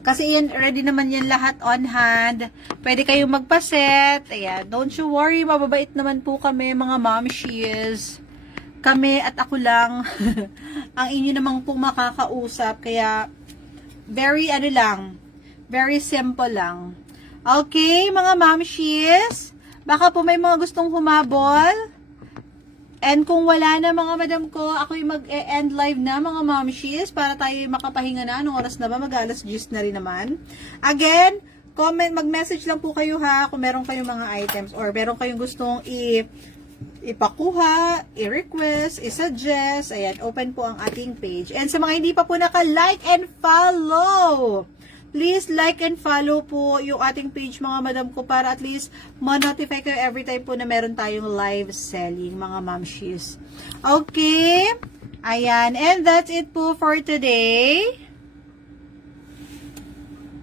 Kasi yan, ready naman yan lahat on hand. Pwede kayong magpaset. Ayan, don't you worry, mababait naman po kami, mga momshies. Kami at ako lang ang inyo namang pong makakausap. Kaya, very simple lang. Okay, mga momshies, baka po may mga gustong humabol. And kung wala na mga madam ko, ako yung mag-end live na mga momshies para tayo makapahinga na. Anong oras na ba? Mag-alas 10 na rin naman. Again, mag-message lang po kayo ha kung meron kayong mga items or meron kayong gustong ipakuha, i-request, i-suggest. Ayan, open po ang ating page. And sa mga hindi pa po naka-like and follow, please like and follow po yung ating page mga madam ko para at least ma-notify kayo every time po na meron tayong live selling mga mamshies. Okay? Ayan. And that's it po for today.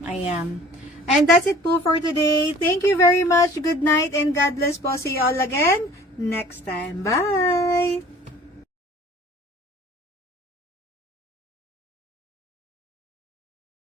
Ayan. And that's it po for today. Thank you very much. Good night and God bless po. See you all again next time. Bye!